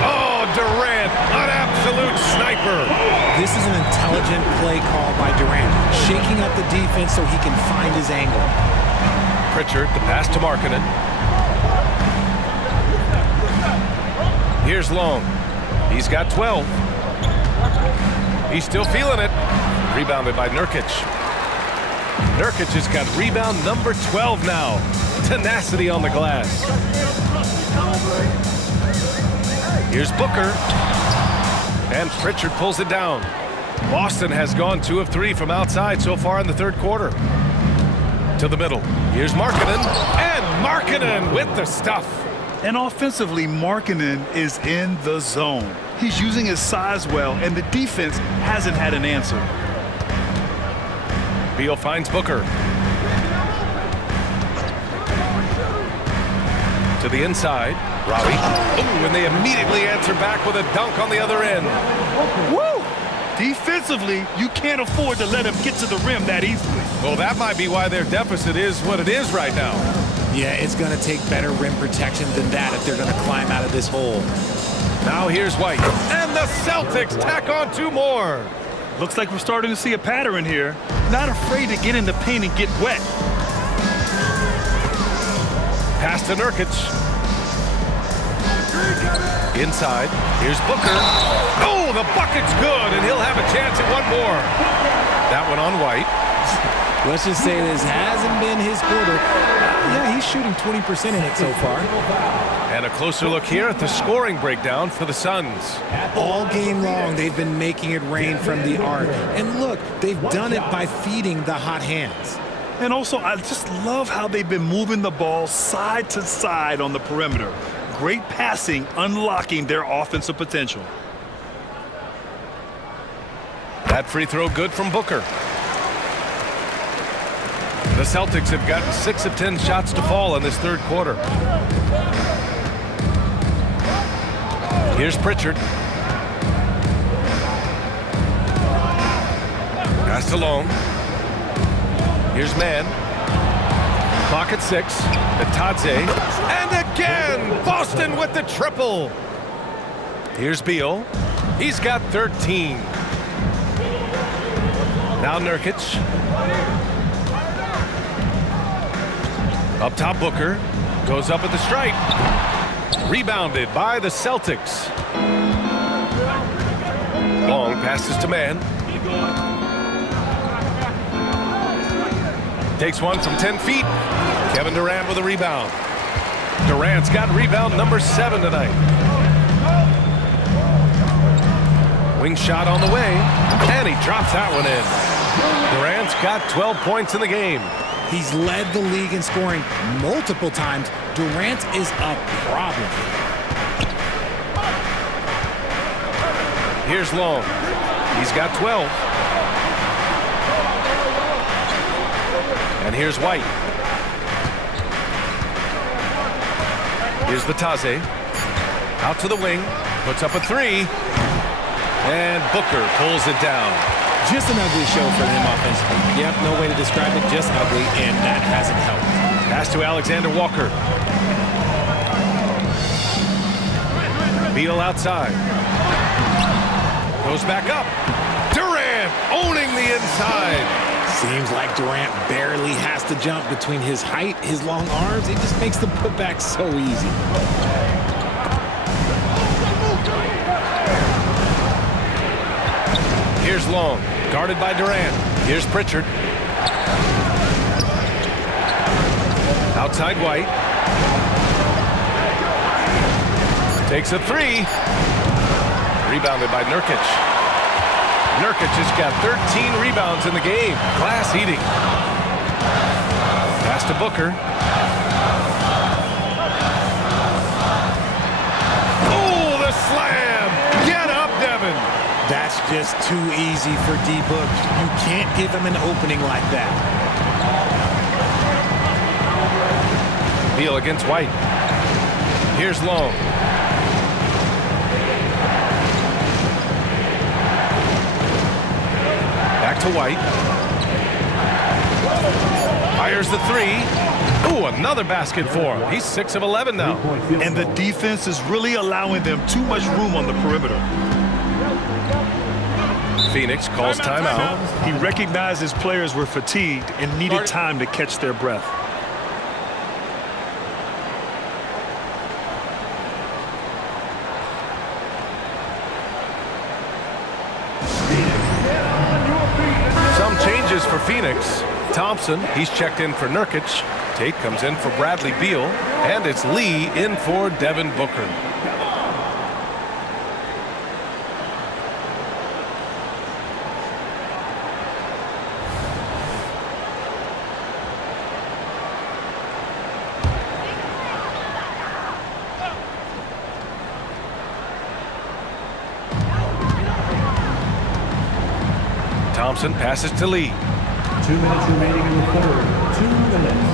Oh, Durant, an absolute sniper. This is an intelligent play call by Durant, shaking up the defense so he can find his angle. Pritchard, the pass to Markkanen. Here's Long. He's got 12. He's still feeling it. Rebounded by Nurkic. Nurkic has got rebound number 12 now. Tenacity on the glass. Here's Booker. And Pritchard pulls it down. Boston has gone 2 of 3 from outside so far in the third quarter. To the middle. Here's Markkanen. And Markkanen with the stuff. And offensively, Markkanen is in the zone. He's using his size well, and the defense hasn't had an answer. Beal finds Booker. To the inside. Robbie. Ooh, and they immediately answer back with a dunk on the other end. Woo! Defensively, you can't afford to let him get to the rim that easily. Well, that might be why their deficit is what it is right now. Yeah, it's going to take better rim protection than that if they're going to climb out of this hole. Now here's White. And the Celtics tack on 2 more. Looks like we're starting to see a pattern here. Not afraid to get in the paint and get wet. Pass to Nurkic. Inside. Here's Booker. Oh, the bucket's good, and he'll have a chance at one more. That one on White. Let's just say this hasn't been his quarter. Yeah, he's shooting 20% in it so far. And a closer look here at the scoring breakdown for the Suns. All game long, they've been making it rain from the arc. And look, they've done it by feeding the hot hands. And also, I just love how they've been moving the ball side to side on the perimeter. Great passing, unlocking their offensive potential. That free throw good from Booker. The Celtics have gotten 6 of 10 shots to fall in this third quarter. Here's Pritchard. Pass to Long. Here's Mann. Clock at 6. Atadze. And again, Boston with the triple. Here's Beal. He's got 13. Now Nurkic. Up top, Booker goes up at the stripe. Rebounded by the Celtics. Long passes to man. Takes one from 10 feet. Kevin Durant with a rebound. Durant's got rebound number 7 tonight. Wing shot on the way, and he drops that one in. Durant's got 12 points in the game. He's led the league in scoring multiple times. Durant is a problem. Here's Long. He's got 12. And here's White. Here's Batase. Out to the wing. Puts up a 3. And Booker pulls it down. Just an ugly show for him offensively. Yep, no way to describe it, just ugly, and that hasn't helped. Pass to Alexander Walker. Beal outside. Goes back up. Durant owning the inside. Seems like Durant barely has to jump between his height, his long arms. It just makes the putback so easy. Here's Long, guarded by Durant. Here's Pritchard. Outside White. Takes a 3. Rebounded by Nurkic. Nurkic has got 13 rebounds in the game. Class eating. Pass to Booker. Oh, the slam! Get up, Devin! That's just too easy for D-Book. You can't give him an opening like that. Beal against White. Here's Long. Back to White. Fires the 3. Ooh, another basket for him. He's 6 of 11 now. And the defense is really allowing them too much room on the perimeter. Phoenix calls timeout. He recognized his players were fatigued and needed time to catch their breath. Some changes for Phoenix. Thompson, he's checked in for Nurkic. Tate comes in for Bradley Beal. And it's Lee in for Devin Booker. Thompson passes to Lee. 2 minutes remaining in the third. 2 minutes.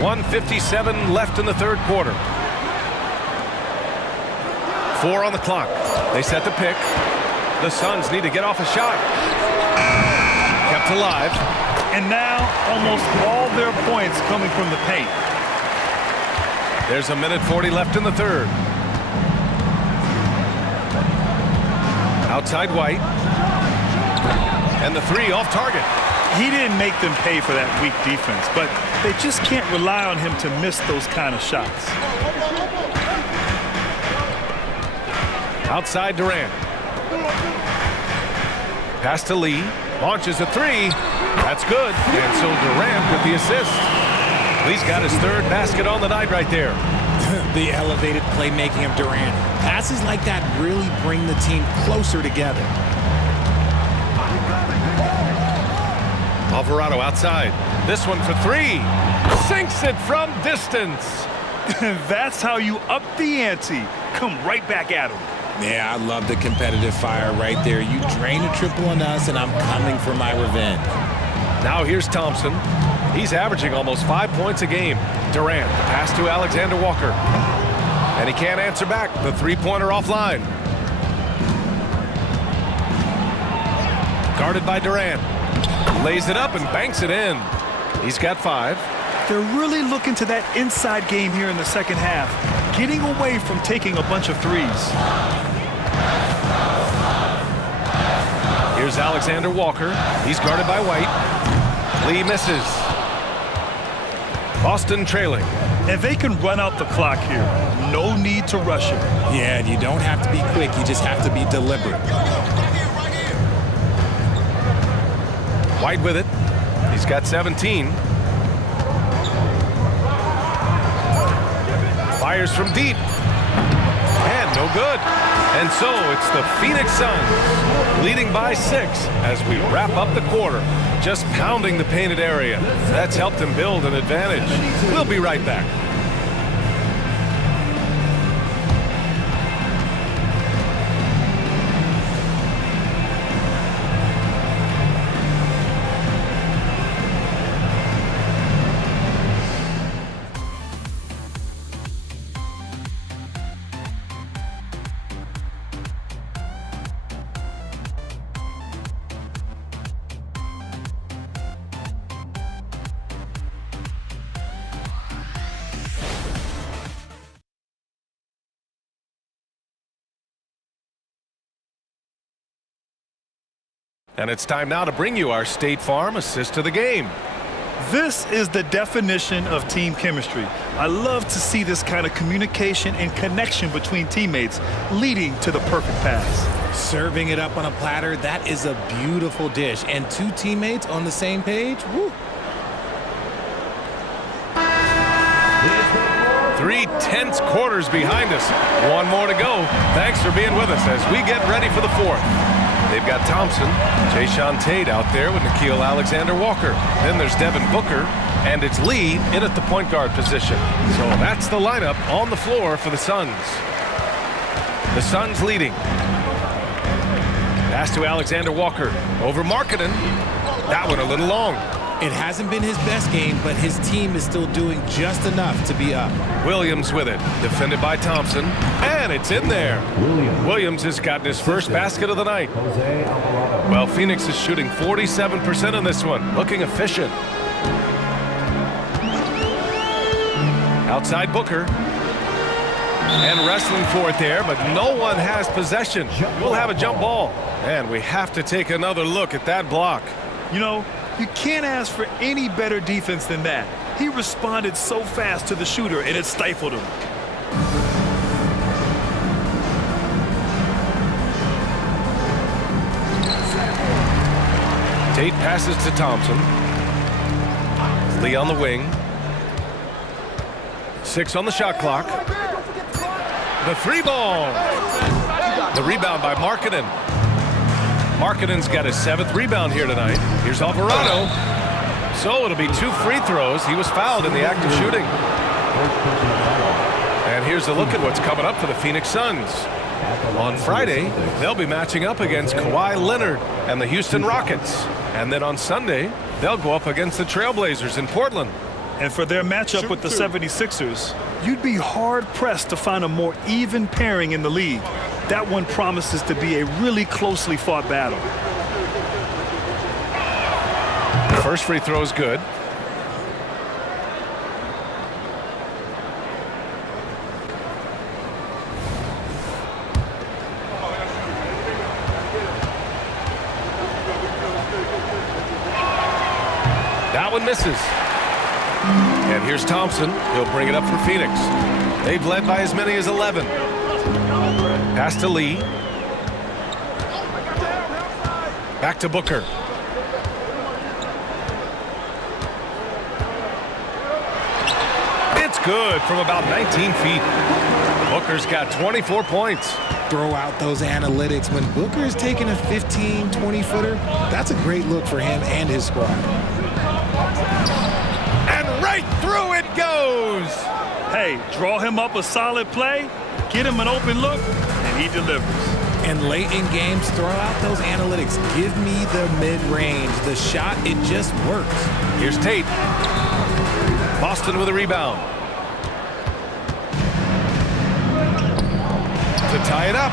1:57 left in the third quarter. 4 on the clock. They set the pick. The Suns need to get off a shot. Kept alive. And now almost all their points coming from the paint. There's 1:40 left in the third. Outside White. And the 3 off target. He didn't make them pay for that weak defense, but they just can't rely on him to miss those kind of shots. Outside Durant. Pass to Lee. Launches a 3. That's good. And so Durant with the assist. Lee's got his 3rd basket on the night right there. The elevated playmaking of Durant. Passes like that really bring the team closer together. Alvarado outside. This one for 3. Sinks it from distance. That's how you up the ante. Come right back at him. Yeah, I love the competitive fire right there. You drain a triple on us, and I'm coming for my revenge. Now here's Thompson. He's averaging almost 5 points a game. Durant, the pass to Alexander Walker. And he can't answer back. The 3-pointer offline. Guarded by Durant. Lays it up and banks it in. He's got 5. They're really looking to that inside game here in the second half, getting away from taking a bunch of threes. Here's Alexander Walker. He's guarded by White. Lee misses. Boston trailing. And they can run out the clock here. No need to rush it. Yeah, and you don't have to be quick. You just have to be deliberate. White with it. He's got 17. Fires from deep. And no good. And so it's the Phoenix Suns leading by 6 as we wrap up the quarter. Just pounding the painted area. That's helped him build an advantage. We'll be right back. And it's time now to bring you our State Farm assist to the game. This is the definition of team chemistry. I love to see this kind of communication and connection between teammates leading to the perfect pass. Serving it up on a platter, that is a beautiful dish. And 2 teammates on the same page, woo. 3 tense quarters behind us. 1 more to go. Thanks for being with us as we get ready for the 4th. They've got Thompson, Jayshawn Tate out there with Nickeil Alexander-Walker. Then there's Devin Booker, and it's Lee in at the point guard position. So that's the lineup on the floor for the Suns. The Suns leading. Pass to Alexander-Walker over Markkanen. That one a little long. It hasn't been his best game, but his team is still doing just enough to be up. Williams with it, defended by Thompson, and it's in there. Williams has gotten his first basket of the night. Well, Phoenix is shooting 47% on this one, looking efficient. Outside Booker. And wrestling for it there, but no one has possession. We'll have a jump ball. And we have to take another look at that block. You know, you can't ask for any better defense than that. He responded so fast to the shooter, and it stifled him. Tate passes to Thompson. Lee on the wing. 6 on the shot clock. The 3 ball. The rebound by Markkanen. Markkanen's got his 7th rebound here tonight. Here's Alvarado. So it'll be 2 free throws. He was fouled in the act of shooting. And here's a look at what's coming up for the Phoenix Suns. On Friday, they'll be matching up against Kawhi Leonard and the Houston Rockets. And then on Sunday, they'll go up against the Trailblazers in Portland. And for their matchup with the 76ers, you'd be hard-pressed to find a more even pairing in the league. That one promises to be a really closely fought battle. The first free throw is good. That one misses. And here's Thompson. He'll bring it up for Phoenix. They've led by as many as 11. Pass to Lee. Back to Booker. It's good from about 19 feet. Booker's got 24 points. Throw out those analytics. When Booker is taking a 15, 20-footer, that's a great look for him and his squad. And right through it goes. Hey, draw him up a solid play, get him an open look, and he delivers. And late in games, throw out those analytics. Give me the mid-range. The shot, it just works. Here's Tate. Boston with a rebound. To tie it up.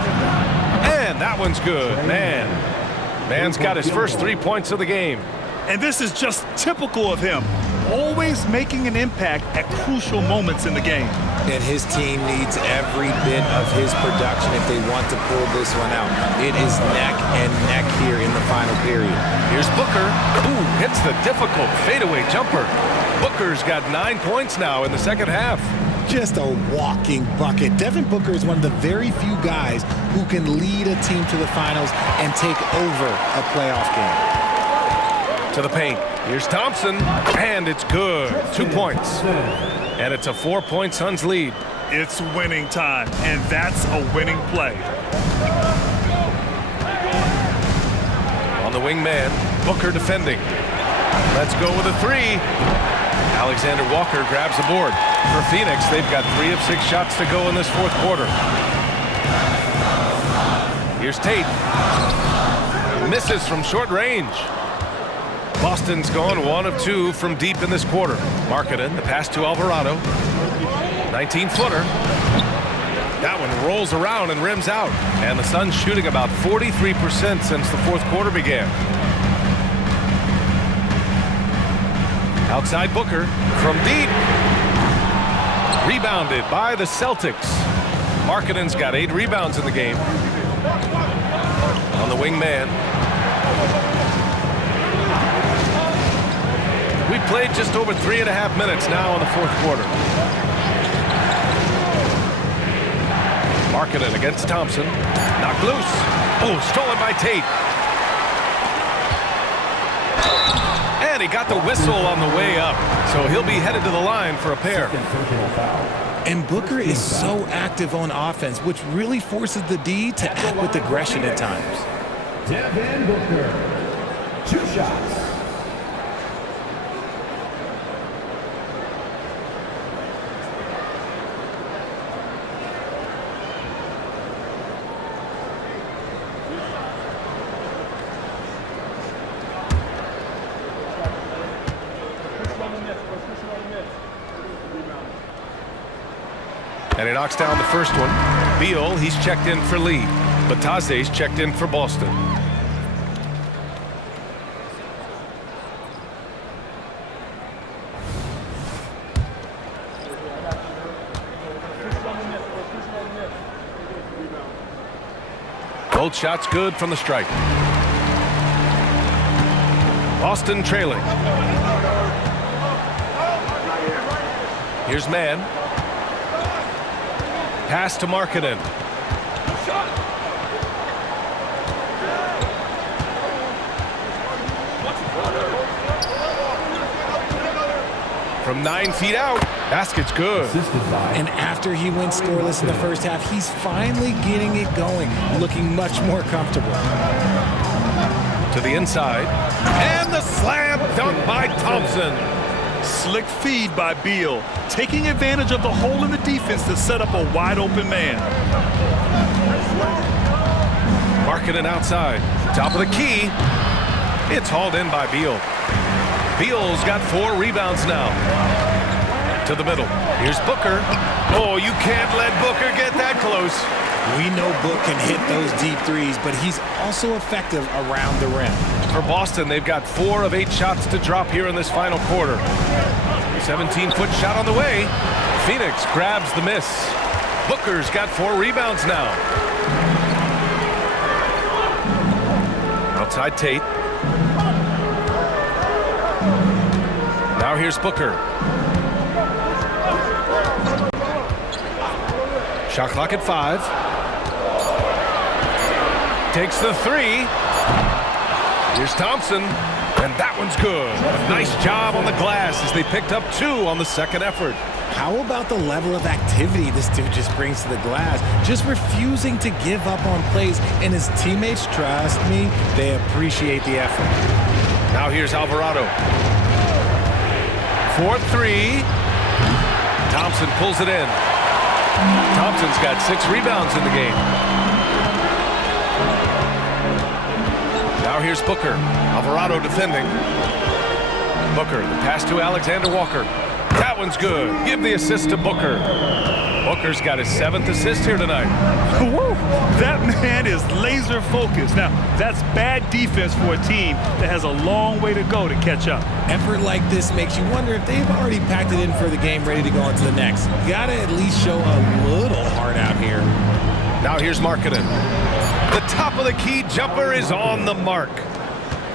And that one's good. Man's got his first 3 points of the game. And this is just typical of him. Always making an impact at crucial moments in the game. And his team needs every bit of his production if they want to pull this one out. It is neck and neck here in the final period. Here's Booker. Ooh, hits the difficult fadeaway jumper. Booker's got 9 points now in the second half. Just a walking bucket. Devin Booker is one of the very few guys who can lead a team to the finals and take over a playoff game. To the paint. Here's Thompson, and it's good. 2 points. And it's a 4-point Suns lead. It's winning time, and that's a winning play. On the wingman, Booker defending. Let's go with a 3. Alexander Walker grabs the board. For Phoenix, they've got 3 of 6 shots to go in this fourth quarter. Here's Tate. Misses from short range. Boston's gone 1 of 2 from deep in this quarter. Markkanen, the pass to Alvarado. 19-footer. That one rolls around and rims out. And the Suns shooting about 43% since the fourth quarter began. Outside Booker from deep. Rebounded by the Celtics. Markkanen's got 8 rebounds in the game. On the wingman. We played just over 3.5 minutes now in the fourth quarter. Markkanen against Thompson. Knocked loose. Oh, stolen by Tate. And he got the whistle on the way up. So he'll be headed to the line for a pair. And Booker is so active on offense, which really forces the D to act with aggression at times. Devin Booker, 2 shots. And he knocks down the first one. Beal, he's checked in for Lee. Batase's checked in for Boston. Both shots good from the stripe. Boston trailing. Here's Mann. Pass to Markkanen. From 9 feet out, basket's good. And after he went scoreless in the first half, he's finally getting it going, looking much more comfortable. To the inside, and the slam dunk by Thompson. Slick feed by Beal, taking advantage of the hole in the defense to set up a wide-open man. Markkanen outside. Top of the key. It's hauled in by Beal. Beal's got 4 rebounds now. To the middle. Here's Booker. Oh, you can't let Booker get that close. We know Book can hit those deep threes, but he's also effective around the rim. For Boston, they've got 4 of 8 shots to drop here in this final quarter. 17-foot shot on the way. Phoenix grabs the miss. Booker's got 4 rebounds now. Outside Tate. Now here's Booker. Shot clock at 5. Takes the 3. Here's Thompson, and that one's good. A nice job on the glass as they picked up 2 on the second effort. How about the level of activity this dude just brings to the glass? Just refusing to give up on plays, and his teammates, trust me, they appreciate the effort. Now here's Alvarado. 4-3. Thompson pulls it in. Thompson's got 6 rebounds in the game. Now here's Booker. Alvarado defending. Booker, the pass to Alexander Walker. That one's good. Give the assist to Booker. Booker's got his 7th assist here tonight. Woo! That man is laser focused. Now, that's bad defense for a team that has a long way to go to catch up. Effort like this makes you wonder if they've already packed it in for the game, ready to go on to the next. Gotta at least show a little heart out here. Now here's Markkanen. The top of the key jumper is on the mark.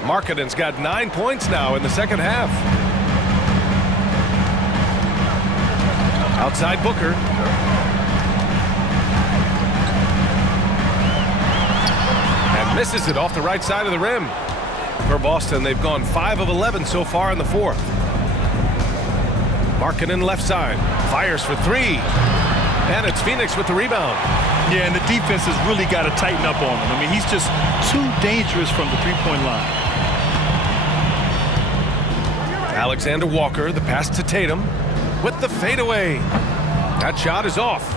Markkanen's got 9 points now in the second half. Outside Booker. And misses it off the right side of the rim. For Boston, they've gone 5 of 11 so far in the fourth. Markkanen left side. Fires for 3. And it's Phoenix with the rebound. Yeah, and the defense has really got to tighten up on him. I mean, he's just too dangerous from the three-point line. Alexander Walker, the pass to Tatum with the fadeaway. That shot is off.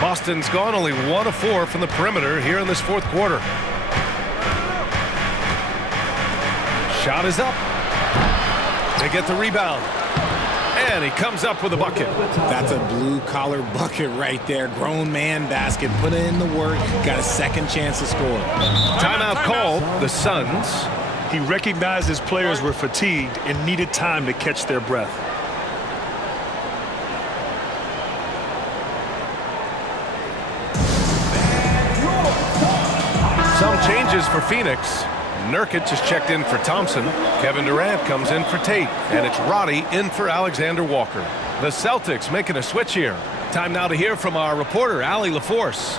Boston's gone only 1 of 4 from the perimeter here in this fourth quarter. Shot is up. They get the rebound. And he comes up with a bucket. That's a blue-collar bucket right there. Grown man basket. Put in the work. Got a second chance to score. Timeout called. The Suns. He recognized his players were fatigued and needed time to catch their breath. Some changes for Phoenix. Nurkic is checked in for Thompson. Kevin Durant comes in for Tate. And it's Roddy in for Alexander Walker. The Celtics making a switch here. Time now to hear from our reporter, Allie LaForce.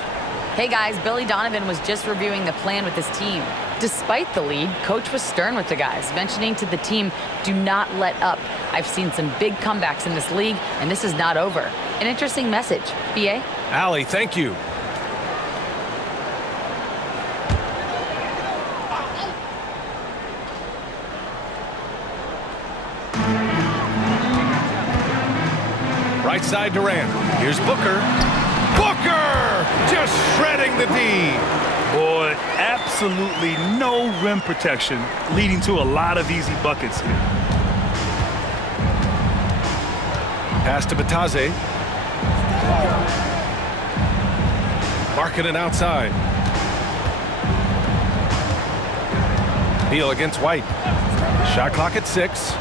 Hey guys, Billy Donovan was just reviewing the plan with his team. Despite the lead, coach was stern with the guys, mentioning to the team, do not let up. I've seen some big comebacks in this league, and this is not over. An interesting message. B.A.? Allie, thank you. Right side Durant. Here's Booker. Booker! Just shredding the D. Boy, absolutely no rim protection, leading to a lot of easy buckets here. Pass to Batase. Markkanen outside. Beal against White. Shot clock at 6.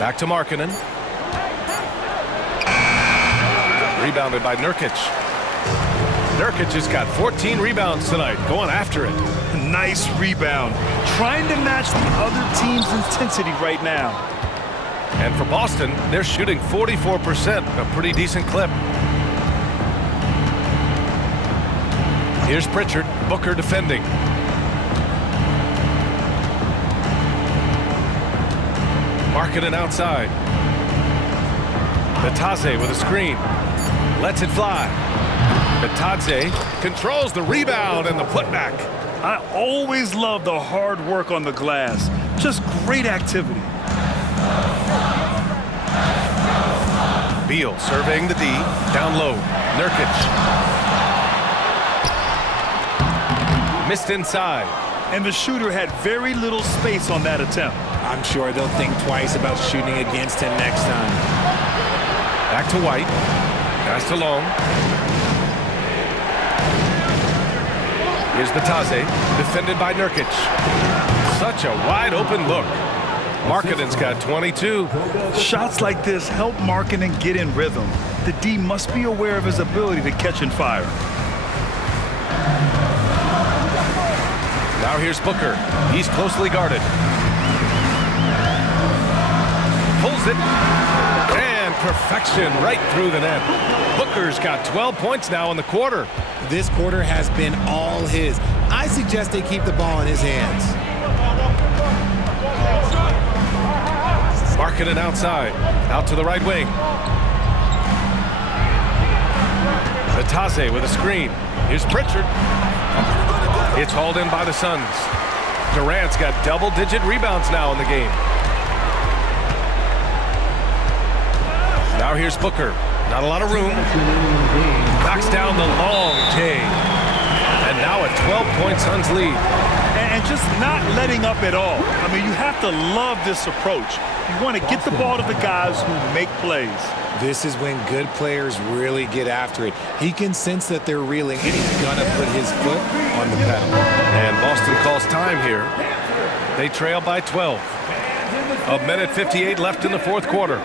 Back to Markkanen. Rebounded by Nurkic. Nurkic has got 14 rebounds tonight, going after it. Nice rebound. Trying to match the other team's intensity right now. And for Boston, they're shooting 44%, a pretty decent clip. Here's Pritchard, Booker defending. Markkanen outside. Batase with a screen. Lets it fly. Batase controls the rebound and the putback. I always love the hard work on the glass. Just great activity. Beal surveying the D. Down low. Nurkic. Missed inside. And the shooter had very little space on that attempt. I'm sure they'll think twice about shooting against him next time. Back to White. Pass to Long. Here's Batase, defended by Nurkic. Such a wide open look. Markkanen's got 22. Shots like this help Markkanen get in rhythm. The D must be aware of his ability to catch and fire. Now here's Booker. He's closely guarded. Pulls it. And perfection right through the net. Booker's got 12 points now in the quarter. This quarter has been all his. I suggest they keep the ball in his hands. Markkanen outside. Out to the right wing. Batase with a screen. Here's Pritchard. It's hauled in by the Suns. Durant's got double-digit rebounds now in the game. Now here's Booker. Not a lot of room. Knocks down the long J. And now a 12-point Suns lead. And just not letting up at all. I mean, you have to love this approach. You want to get the ball to the guys who make plays. This is when good players really get after it. He can sense that they're reeling, and he's going to put his foot on the pedal. And Boston calls time here. They trail by 12. A minute 58 left in the fourth quarter.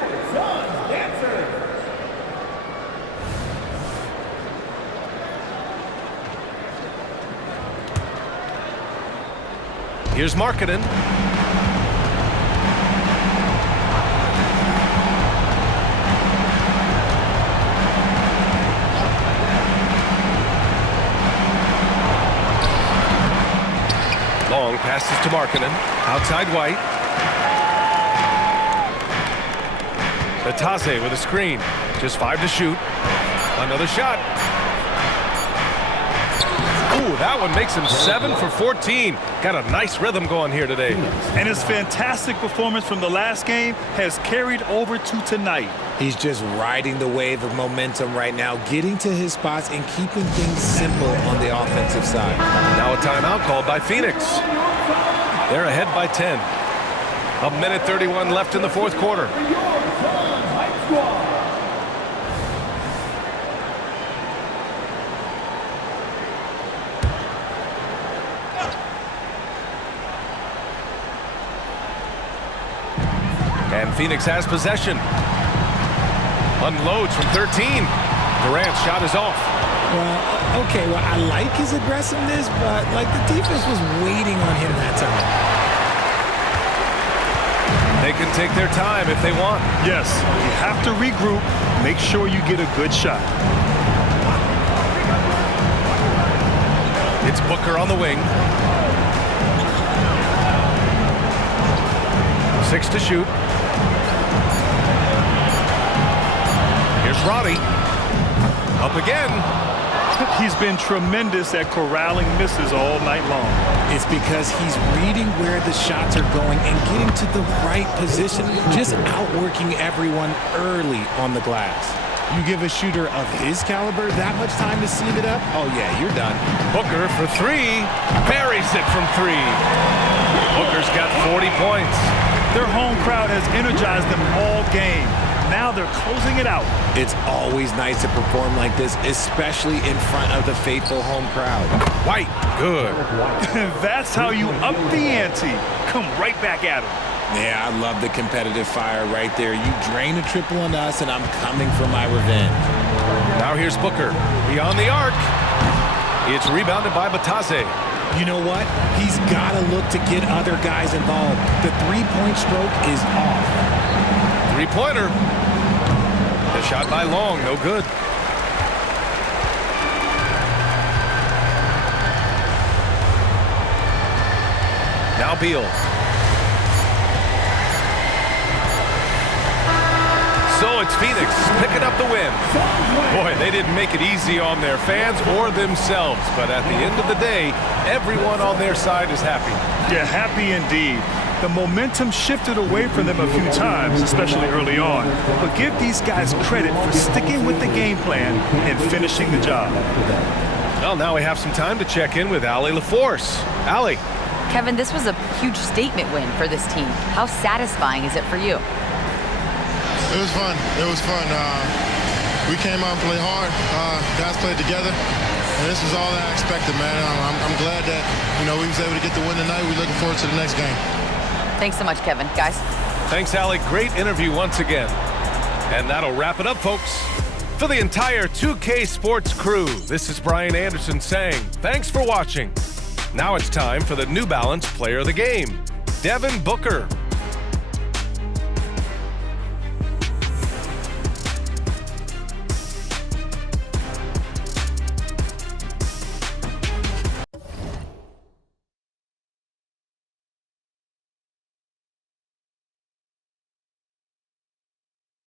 Here's Markkanen. Passes to Markkanen. Outside White. Batase with a screen. Just 5 to shoot. Another shot. Ooh, that one makes him 7 for 14. Got a nice rhythm going here today. And his fantastic performance from the last game has carried over to tonight. He's just riding the wave of momentum right now, getting to his spots and keeping things simple on the offensive side. Now a timeout called by Phoenix. They're ahead by 10. 1:31 left in the fourth quarter. And Phoenix has possession. Unloads from 13. Durant's shot is off. Well, okay, well, I like his aggressiveness, but like the defense was waiting on him that time. They can take their time if they want. Yes, you have to regroup. Make sure you get a good shot. It's Booker on the wing. 6 to shoot. Here's Roddy. Up again. He's been tremendous at corralling misses all night long. It's because he's reading where the shots are going and getting to the right position, just outworking everyone early on the glass. You give a shooter of his caliber that much time to seam it up, oh yeah, you're done. Booker for 3. Buries it from 3. Booker's got 40 points. Their home crowd has energized them all game. Now they're closing it out. It's always nice to perform like this, especially in front of the faithful home crowd. White, good. That's how you up the ante. Come right back at him. Yeah, I love the competitive fire right there. You drain a triple on us, and I'm coming for my revenge. Now here's Booker. Beyond the arc. It's rebounded by Batase. You know what? He's got to look to get other guys involved. The three-point stroke is off. Three-pointer. The shot by Long, no good. Now Beal. So it's Phoenix picking up the win. Boy, they didn't make it easy on their fans or themselves, but at the end of the day, everyone on their side is happy. Yeah, happy indeed. The momentum shifted away from them a few times, especially early on. But give these guys credit for sticking with the game plan and finishing the job. Well, now we have some time to check in with Allie LaForce. Allie. Kevin, this was a huge statement win for this team. How satisfying is it for you? It was fun. It was fun. We came out and played hard. Guys played together. And this was all that I expected, man. I'm glad that, we was able to get the win tonight. We're looking forward to the next game. Thanks so much, Kevin. Guys. Thanks, Allie. Great interview once again. And that'll wrap it up, folks. For the entire 2K Sports crew, this is Brian Anderson saying thanks for watching. Now it's time for the New Balance Player of the Game, Devin Booker.